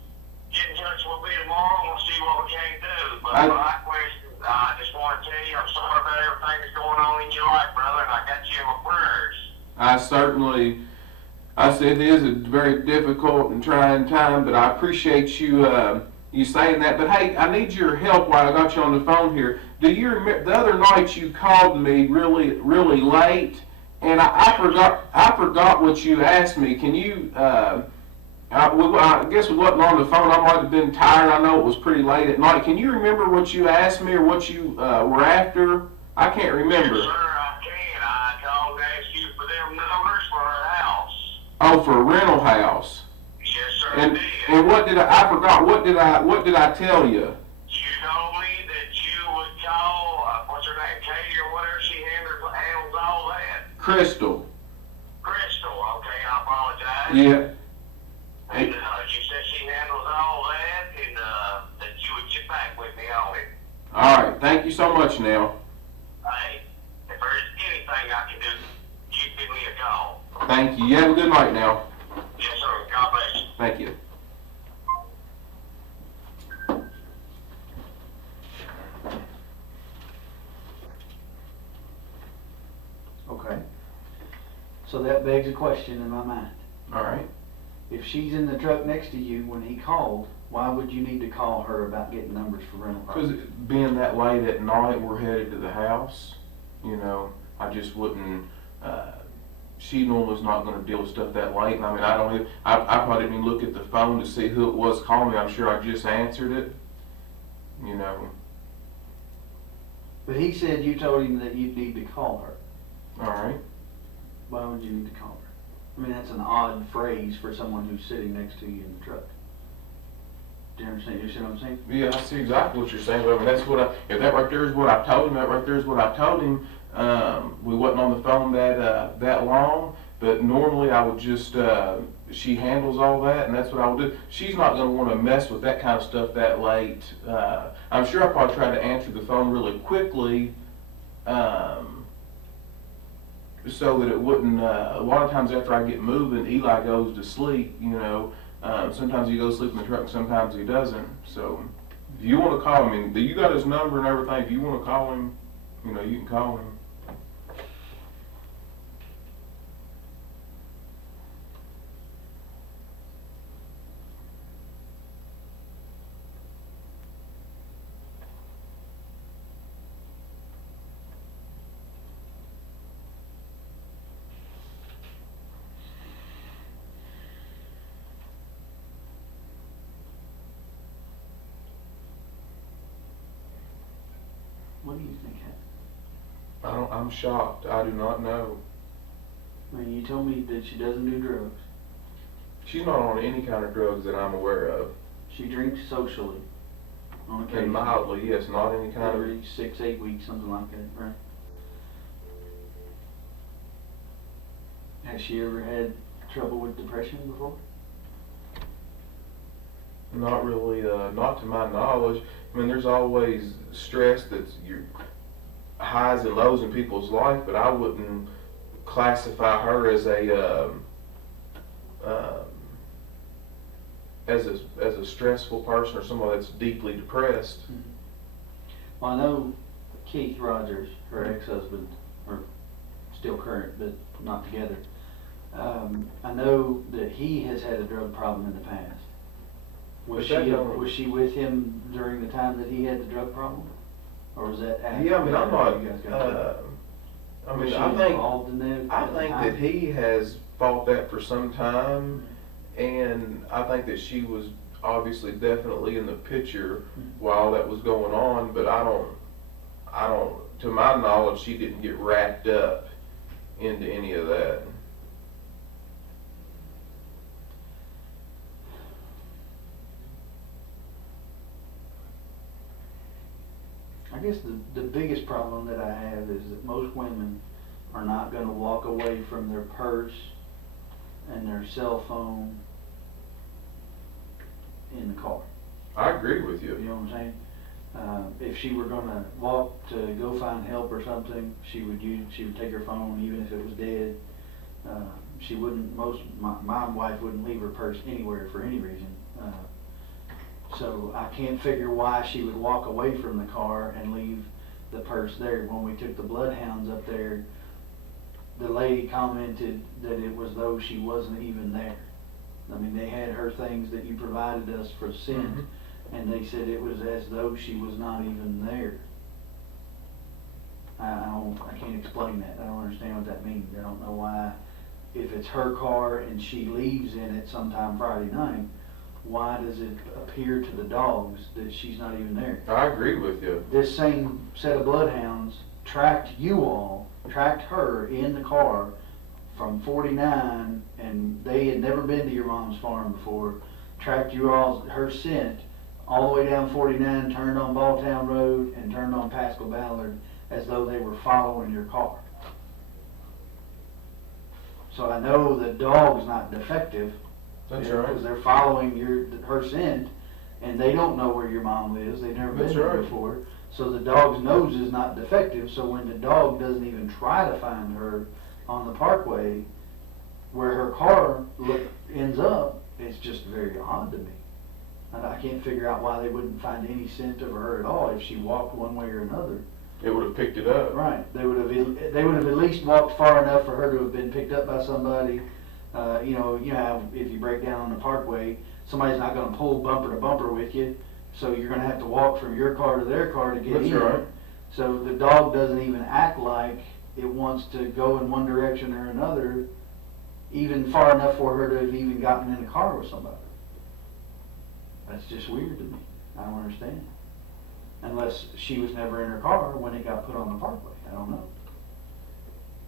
get in touch with me tomorrow and we'll see what we can do. But my question, I just want to tell you I'm sorry about everything that's going on in your life, brother, and I got you in my prayers. I said it is a very difficult and trying time, but I appreciate you saying that. But hey, I need your help while I got you on the phone here. Do you remember the other night you called me really late, and I forgot what you asked me. Can you? I guess we wasn't on the phone. I might have been tired. I know it was pretty late at night. Can you remember what you asked me or what you were after? I can't remember. Yes, sir, I can. I called to ask you for them numbers for a house. Oh, for a rental house. Yes, sir, And I did. and what did I forgot? What did I tell you? You told me that you would call, what's her name, Katie or whatever, she handles all that. Crystal. Crystal, okay, I apologize. Yeah. And you said she handles all that, and that you would get back with me on it. All right. Thank you so much. Now. Hey, if there's anything I can do, you give me a call. Thank you. You have a good night now. Yes, sir, God bless you. Thank you. Okay. So that begs a question in my mind. All right. If she's in the truck next to you when he called, why would you need to call her about getting numbers for rental Because property? being that late at night, we're headed to the house. You know, I just wouldn't. She normally's not going to deal with stuff that late. And I mean, I probably didn't even look at the phone to see who it was calling me. I'm sure I just answered it. You know. But he said you told him that you'd need to call her. All right. Why would you need to call her? I mean, that's an odd phrase for someone who's sitting next to you in the truck. Do you understand? You see what I'm saying? Yeah, I see exactly what you're saying. But I mean, that's what if that right there is what I told him, that right there is what I told him. We wasn't on the phone that long, but normally I would just, she handles all that, and that's what I would do. She's not going to want to mess with that kind of stuff that late. I'm sure I'll probably try to answer the phone really quickly, so that it wouldn't, a lot of times after I get moving, Eli goes to sleep, you know. Sometimes he goes to sleep in the truck, and sometimes he doesn't. So if you want to call him, and you got his number and everything, if you want to call him, you know, you can call him. What do you think happened? I'm shocked. I do not know. I mean, you told me that she doesn't do drugs. She's not on any kind of drugs that I'm aware of. She drinks socially. On occasion. And mildly, yes, not any kind of. Every 6-8 weeks, something like that, right? Has she ever had trouble with depression before? Not really, not to my knowledge. I mean, there's always stress that's your highs and lows in people's life, but I wouldn't classify her as a stressful person or someone that's deeply depressed. Well, I know Keith Rogers, her ex-husband, or still current, but not together. I know that he has had a drug problem in the past. Was But that she don't- was she with him during the time that he had the drug problem, or was that after? Yeah, I mean, I'm not. you guys got together? I Was mean, she I think involved in that I at the think time? that he has fought that for some time, and I think that she was obviously definitely in the picture while that was going on. But I don't. To my knowledge, she didn't get wrapped up into any of that. I guess the biggest problem that I have is that most women are not going to walk away from their purse and their cell phone in the car. I agree with You you. know what I'm saying? If she were going to walk to go find help or something, she would take her phone even if it was dead. She wouldn't. My wife wouldn't leave her purse anywhere for any reason. So I can't figure why she would walk away from the car and leave the purse there. When we took the bloodhounds up there, the lady commented that it was though she wasn't even there. I mean, they had her things that you provided us for scent, and they said it was as though she was not even there. I can't explain that. I don't understand what that means. I don't know why, if it's her car and she leaves in it sometime Friday night, why does it appear to the dogs that she's not even there? I agree with you. This same set of bloodhounds tracked her in the car from 49, and they had never been to your mom's farm before, tracked her scent all the way down 49, turned on Balltown Road, and turned on Pascal Ballard as though they were following your car. So I know the dog's not defective. That's Because right. they're following her scent, and they don't know where your mom lives. They've never been That's there right. before. So the dog's nose is not defective. So when the dog doesn't even try to find her on the parkway, where her car ends up, it's just very odd to me. And I can't figure out why they wouldn't find any scent of her at all if she walked one way or another. It would have picked it up. Right. They would have at least walked far enough for her to have been picked up by somebody. You know how if you break down on the parkway, somebody's not going to pull bumper to bumper with you, so you're going to have to walk from your car to their car to get That's in. right. So the dog doesn't even act like it wants to go in one direction or another, even far enough for her to have even gotten in a car with somebody. That's just weird to me. I don't understand. Unless she was never in her car when it got put on the parkway. I don't know.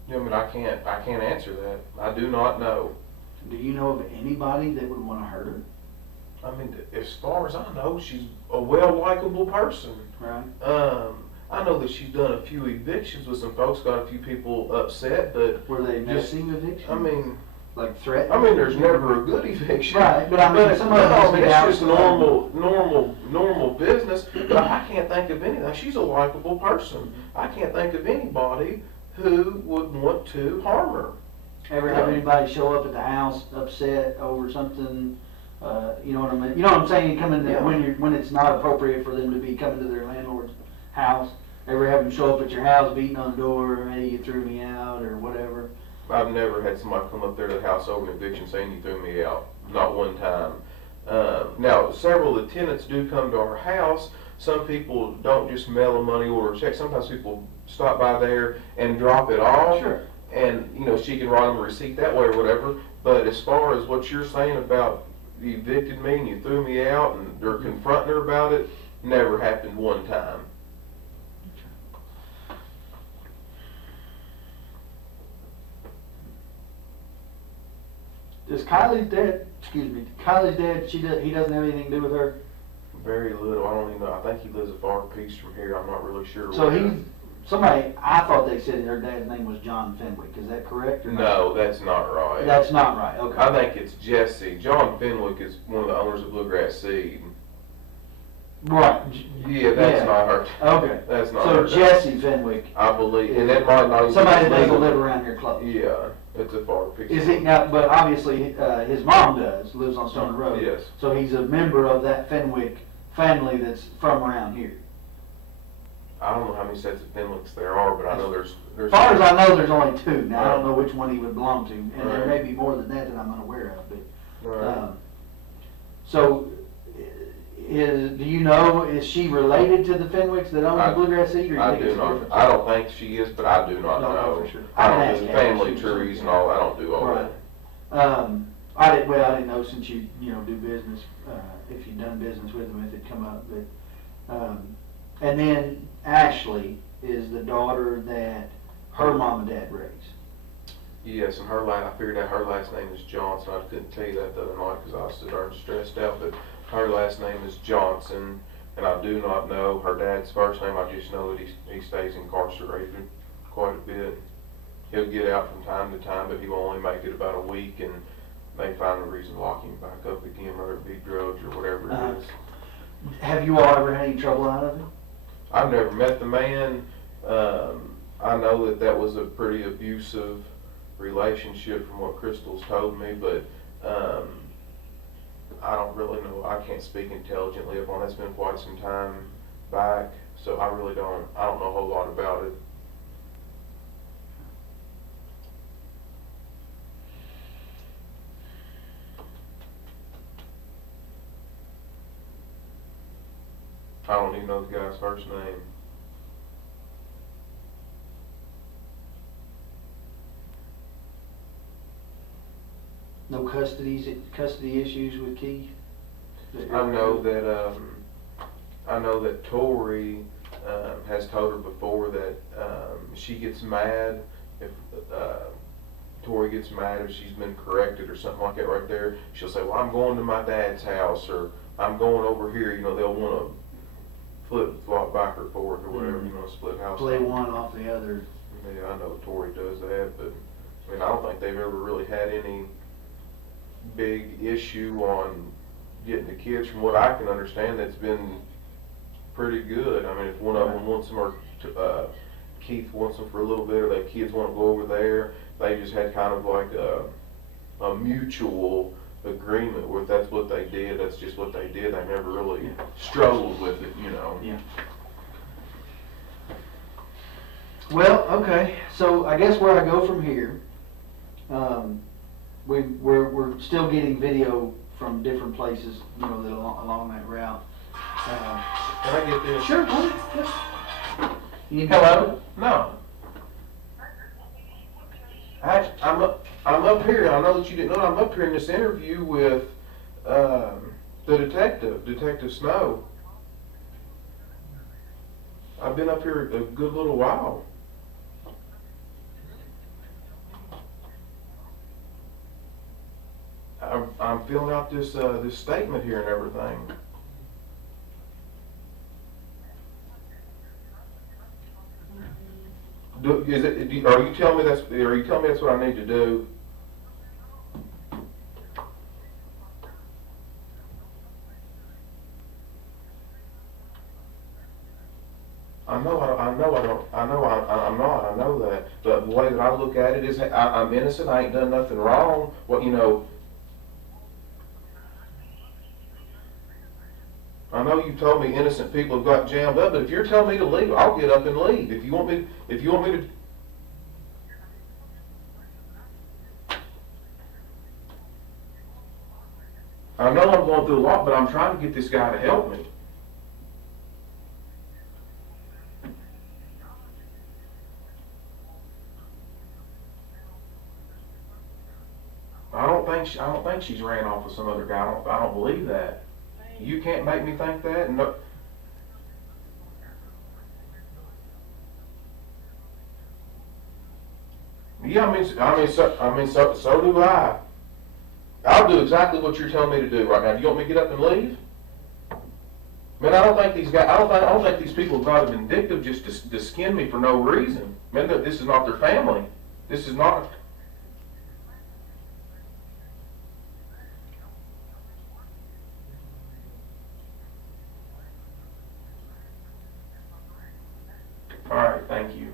Yeah, but I can't answer that. I do not know. Do you know of anybody that would want to hurt her? I mean, as far as I know, she's a well-likable person. Right. I know that she's done a few evictions with some folks, got a few people upset, but Were they Just- messing eviction? I mean, like threatening? there's never a good eviction. Right, but I mean, some of them I just mean, get it's out just for- normal business. But I can't think of anything. She's a likable person. I can't think of anybody who would want to harm her. Ever have anybody show up at the house upset over something? You know what I mean? You know what I'm saying? Coming Yeah. when it's not appropriate for them to be coming to their landlord's house. Ever have them show up at your house, beating on the door, hey, you threw me out, or whatever? I've never had somebody come up there to the house over an eviction saying you threw me out. Not one time. Now, several of the tenants do come to our house. Some people don't just mail a money order check. Sometimes people stop by there and drop it off. Sure. And, she can write them a receipt that way or whatever. But as far as what you're saying about you evicted me and you threw me out and they're confronting her about it, never happened one time. Does Kylie's dad, Kylie's dad, he doesn't have anything to do with her? Very little. I don't even know. I think he lives a far piece from here. I'm not really sure. So where. somebody, I thought they said her dad's name was John Fenwick. Is that correct or not? No, that's not right. That's not right, okay. I think it's Jesse. John Fenwick is one of the owners of Bluegrass Seed. Right. Yeah, that's Yeah. not her. Okay. That's not So her. Jesse Fenwick, I believe, and that might not even somebody be that doesn't legal. live around here close. Yeah, it's a far picture. Is he now? But obviously, his mom does, lives on Stone Road. Yes. So he's a member of that Fenwick family that's from around here. I don't know how many sets of Fenwicks there are, but I know there's. As far as I know, there's only two. Now, I don't know which one he would belong to, and there Right. may be more than that I'm unaware of. But Right. so, do you know, is she related to the Fenwicks that own the Bluegrass Seed, or I you think do it's not. different? I don't think she is, but I do not Don't know know. for sure. I I can don't ask do Abby. family She- trees and all. I don't do all Right. that. I didn't know since you do business, if you've done business with them, if it come up, but, and then Ashley is the daughter that her mom and dad raised. Yes, and I figured out her last name is Johnson. I couldn't tell you that the other night because I was so darn stressed out, but her last name is Johnson, and I do not know her dad's first name. I just know that he stays incarcerated quite a bit. He'll get out from time to time, but he will only make it about a week, and they find a reason to lock him back up again, whether it be drugs or whatever it is. Have you all ever had any trouble out of it? I've never met the man. I know that was a pretty abusive relationship from what Crystal's told me, but I don't really know. I can't speak intelligently upon it. It's been quite some time back, so I don't know a whole lot about it. I don't even know the guy's first name. No custody issues with Keith? I know that Tori has told her before that she gets mad if Tori gets mad if she's been corrected or something like that right there. She'll say, well, I'm going to my dad's house, or I'm going over here. They'll want to flip-flop back or forth or whatever, split house. Play one off the other. Yeah, I know Tori does that, but I don't think they've ever really had any big issue on getting the kids. From what I can understand, that's been pretty good. If one of them wants them, or Keith wants them for a little bit, or the kids want to go over there, they just had kind of like a mutual agreement with that's what they did. That's just what they did. They never really struggled with it, Yeah. Well, okay, so I guess where I go from here, we're still getting video from different places, that along that route. Can I get this? Sure, go ahead. Yeah. You need me- Hello? No. I'm up here. I know that you didn't know. I'm up here in this interview with the Detective Snow. I've been up here a good little while. I'm filling out this statement here and everything. Are you telling me that's what I need to do? I'm not. I know that. But the way that I look at it is, I'm innocent. I ain't done nothing wrong. I know you told me innocent people have got jammed up, but if you're telling me to leave, I'll get up and leave. If you want me to. I know I'm going through a lot, but I'm trying to get this guy to help me. I don't think she's ran off with some other guy. I don't believe that. You can't make me think that. No. Yeah, so do I. I'll do exactly what you're telling me to do right now. Do you want me to get up and leave? Man, I don't think these guys, I don't think these people have got a vindictive just to skin me for no reason. Man, this is not their family. This is not. All right, thank you.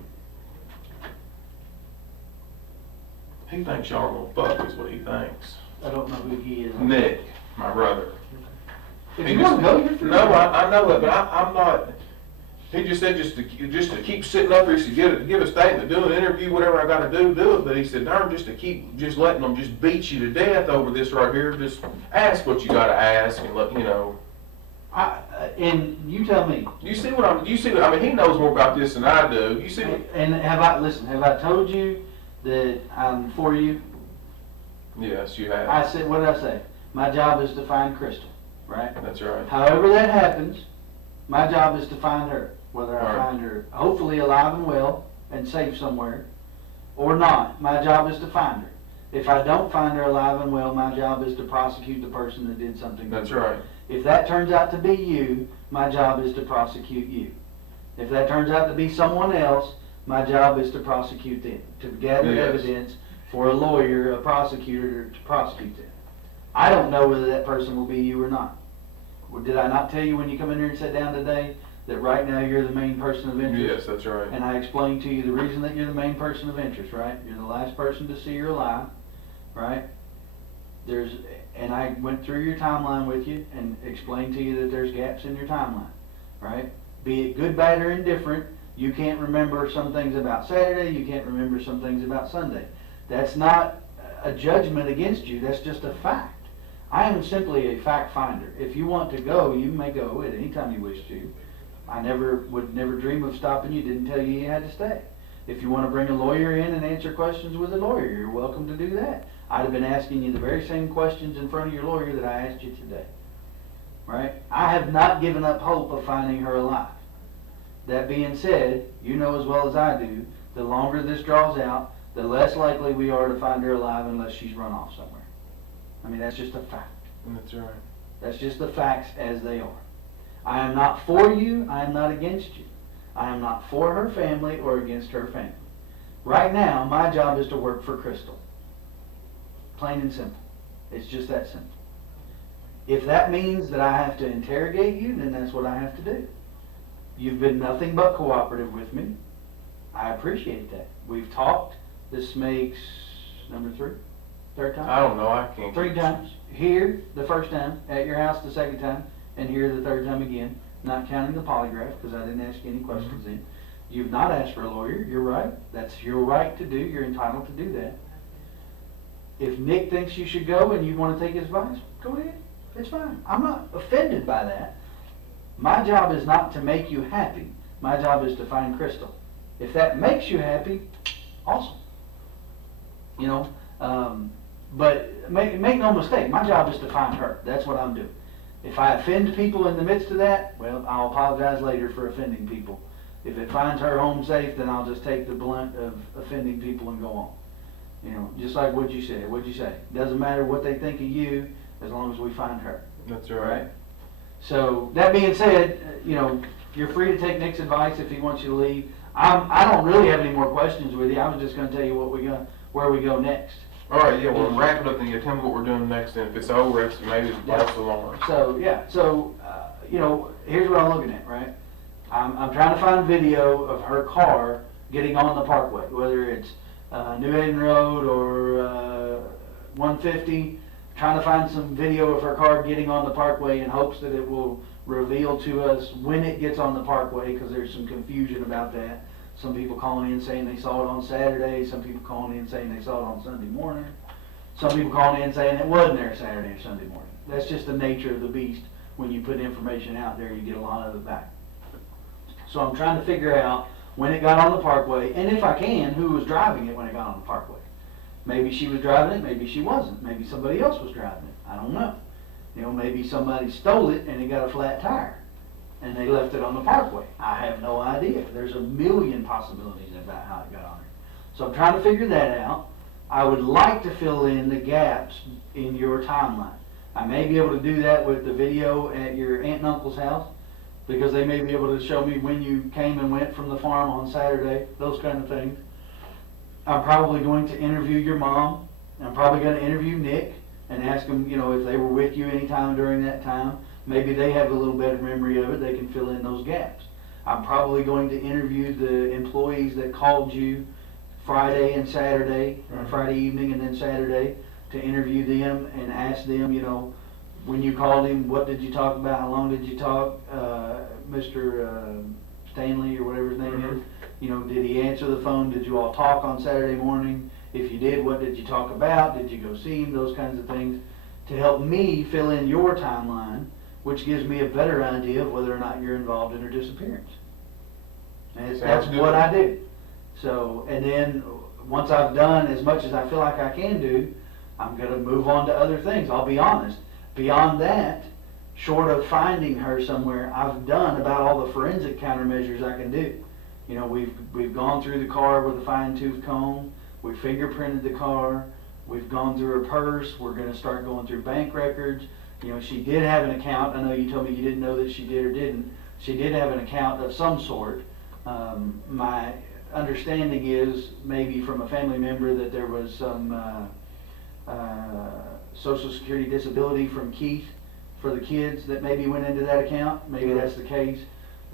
He thinks y'all are gonna fuck is what he thinks. I don't know who he is. Nick, my brother. If He you just- want to go, you're free. No, I know it, but I'm not. He just said just to keep sitting up here, he said give a statement, do an interview, whatever I got to do it. But he said, darn, just to keep just letting them just beat you to death over this right here. Just ask what you got to ask and let you know. And you tell me. You see what I'm? You see what I mean? He knows more about this than I do. You see what? And have I told you that I'm for you? Yes, you have. I said, what did I say? My job is to find Crystal, right? That's right. However that happens, my job is to find her. Whether I Right. find her hopefully alive and well and safe somewhere or not, my job is to find her. If I don't find her alive and well, my job is to prosecute the person that did something. That's right. If that turns out to be you, my job is to prosecute you. If that turns out to be someone else, my job is to prosecute them, to gather Yes. evidence for a lawyer, a prosecutor to prosecute them. I don't know whether that person will be you or not. Well, did I not tell you when you come in here and sit down today that right now you're the main person of interest? Yes, that's right. And I explained to you the reason that you're the main person of interest, right? You're the last person to see her alive, right? And I went through your timeline with you and explained to you that there's gaps in your timeline, right? Be it good, bad, or indifferent, you can't remember some things about Saturday, you can't remember some things about Sunday. That's not a judgment against you, that's just a fact. I am simply a fact finder. If you want to go, you may go at any time you wish to. I would never dream of stopping you, didn't tell you you had to stay. If you want to bring a lawyer in and answer questions with a lawyer, you're welcome to do that. I'd have been asking you the very same questions in front of your lawyer that I asked you today. Right? I have not given up hope of finding her alive. That being said, you know as well as I do, the longer this draws out, the less likely we are to find her alive unless she's run off somewhere. I mean, that's just a fact. That's right. That's just the facts as they are. I am not for you, I am not against you. I am not for her family or against her family. Right now, my job is to work for Crystal. Plain and simple. It's just that simple. If that means that I have to interrogate you, then that's what I have to do. You've been nothing but cooperative with me. I appreciate that. We've talked. This makes number third time? I don't know. I can't. 3 times. Here, the first time. At your house, the second time. And here, the third time again. Not counting the polygraph, because I didn't ask you any questions then. You've not asked for a lawyer. You're right. That's your right to do. You're entitled to do that. If Nick thinks you should go and you want to take his advice, go ahead. It's fine. I'm not offended by that. My job is not to make you happy. My job is to find Crystal. If that makes you happy, awesome. You know, but make no mistake, my job is to find her. That's what I'm doing. If I offend people in the midst of that, well, I'll apologize later for offending people. If it finds her home safe, then I'll just take the blunt of offending people and go on. You know, just like what you said. What'd you say? Doesn't matter what they think of you, as long as we find her. That's right. So that being said, you know, you're free to take Nick's advice if he wants you to leave. I don't really have any more questions with you. I was just going to tell you where we go next. All right. Yeah. Well, wrap it up and you tell me what we're doing next. And if it's over, it's maybe it's false alarm. So yeah. So you know, here's what I'm looking at. Right. I'm trying to find video of her car getting on the parkway, whether it's New Haven Road or 150. Trying to find some video of her car getting on the parkway in hopes that it will reveal to us when it gets on the parkway, because there's some confusion about that. Some people calling in saying they saw it on Saturday. Some people calling in saying they saw it on Sunday morning. Some people calling in saying it wasn't there Saturday or Sunday morning. That's just the nature of the beast. When you put information out there, you get a lot of it back. So I'm trying to figure out when it got on the parkway, and if I can, who was driving it when it got on the parkway. Maybe she was driving it, maybe she wasn't. Maybe somebody else was driving it. I don't know. You know, maybe somebody stole it and it got a flat tire and they left it on the parkway. I have no idea. There's a million possibilities about how it got on there. So I'm trying to figure that out. I would like to fill in the gaps in your timeline. I may be able to do that with the video at your aunt and uncle's house. because they may be able to show me when you came and went from the farm on Saturday, those kind of things. I'm probably going to interview your mom. I'm probably going to interview Nick and ask them, you know, if they were with you anytime during that time. Maybe they have a little better memory of it. They can fill in those gaps. I'm probably going to interview the employees that called you Friday and Saturday, or Friday evening and then Saturday, to interview them and ask them, you know, when you called him, what did you talk about? How long did you talk? Mr. Stanley or whatever his name is. You know, did he answer the phone? Did you all talk on Saturday morning? If you did, what did you talk about? Did you go see him? Those kinds of things to help me fill in your timeline, which gives me a better idea of whether or not you're involved in her disappearance. And that's Sounds what good. I do. So, and then once I've done as much as I feel like I can do, I'm going to move on to other things. I'll be honest. Beyond that, short of finding her somewhere, I've done about all the forensic countermeasures I can do. You know, we've gone through the car with a fine-tooth comb. We fingerprinted the car. We've gone through her purse. We're going to start going through bank records. You know, she did have an account. I know you told me you didn't know that she did or didn't. She did have an account of some sort. My understanding is maybe from a family member that there was some Social Security disability from Keith for the kids that maybe went into that account. Maybe that's the case.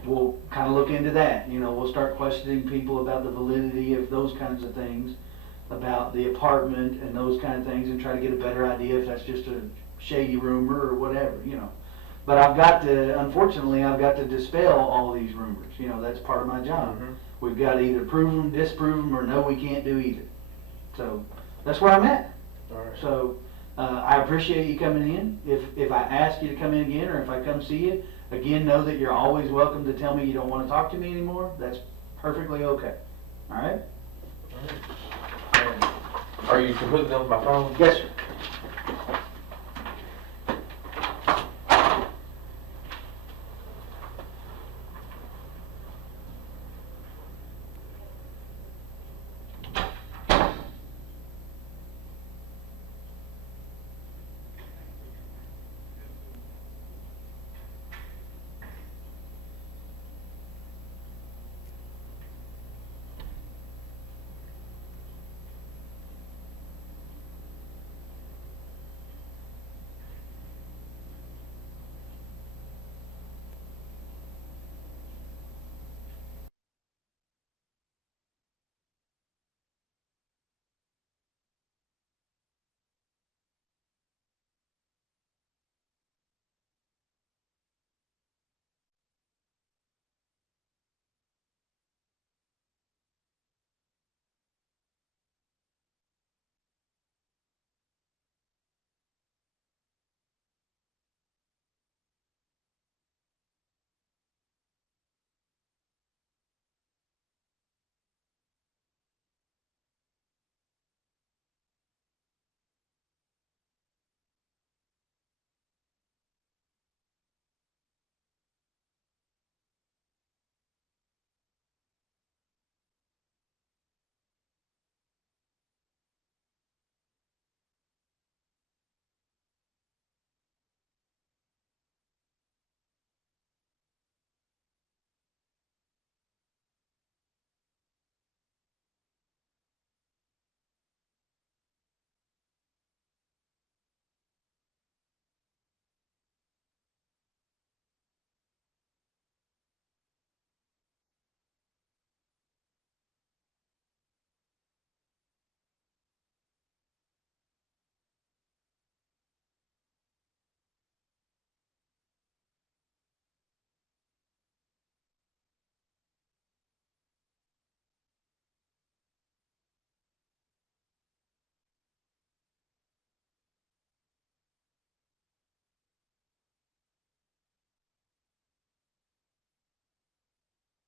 We'll kind of look into that. You know, we'll start questioning people about the validity of those kinds of things, about the apartment and those kind of things, and try to get a better idea if that's just a shady rumor or whatever, you know. But I've got to, unfortunately, I've got to dispel all these rumors. You know, that's part of my job. We've got to either prove them, disprove them, or no, we can't do either. So that's where I'm at. All right. So I appreciate you coming in. If I ask you to come in again, or if I come see you, again, know that you're always welcome to tell me you don't want to talk to me anymore. That's perfectly okay. All right? Are you completely done with my phone? Yes, sir.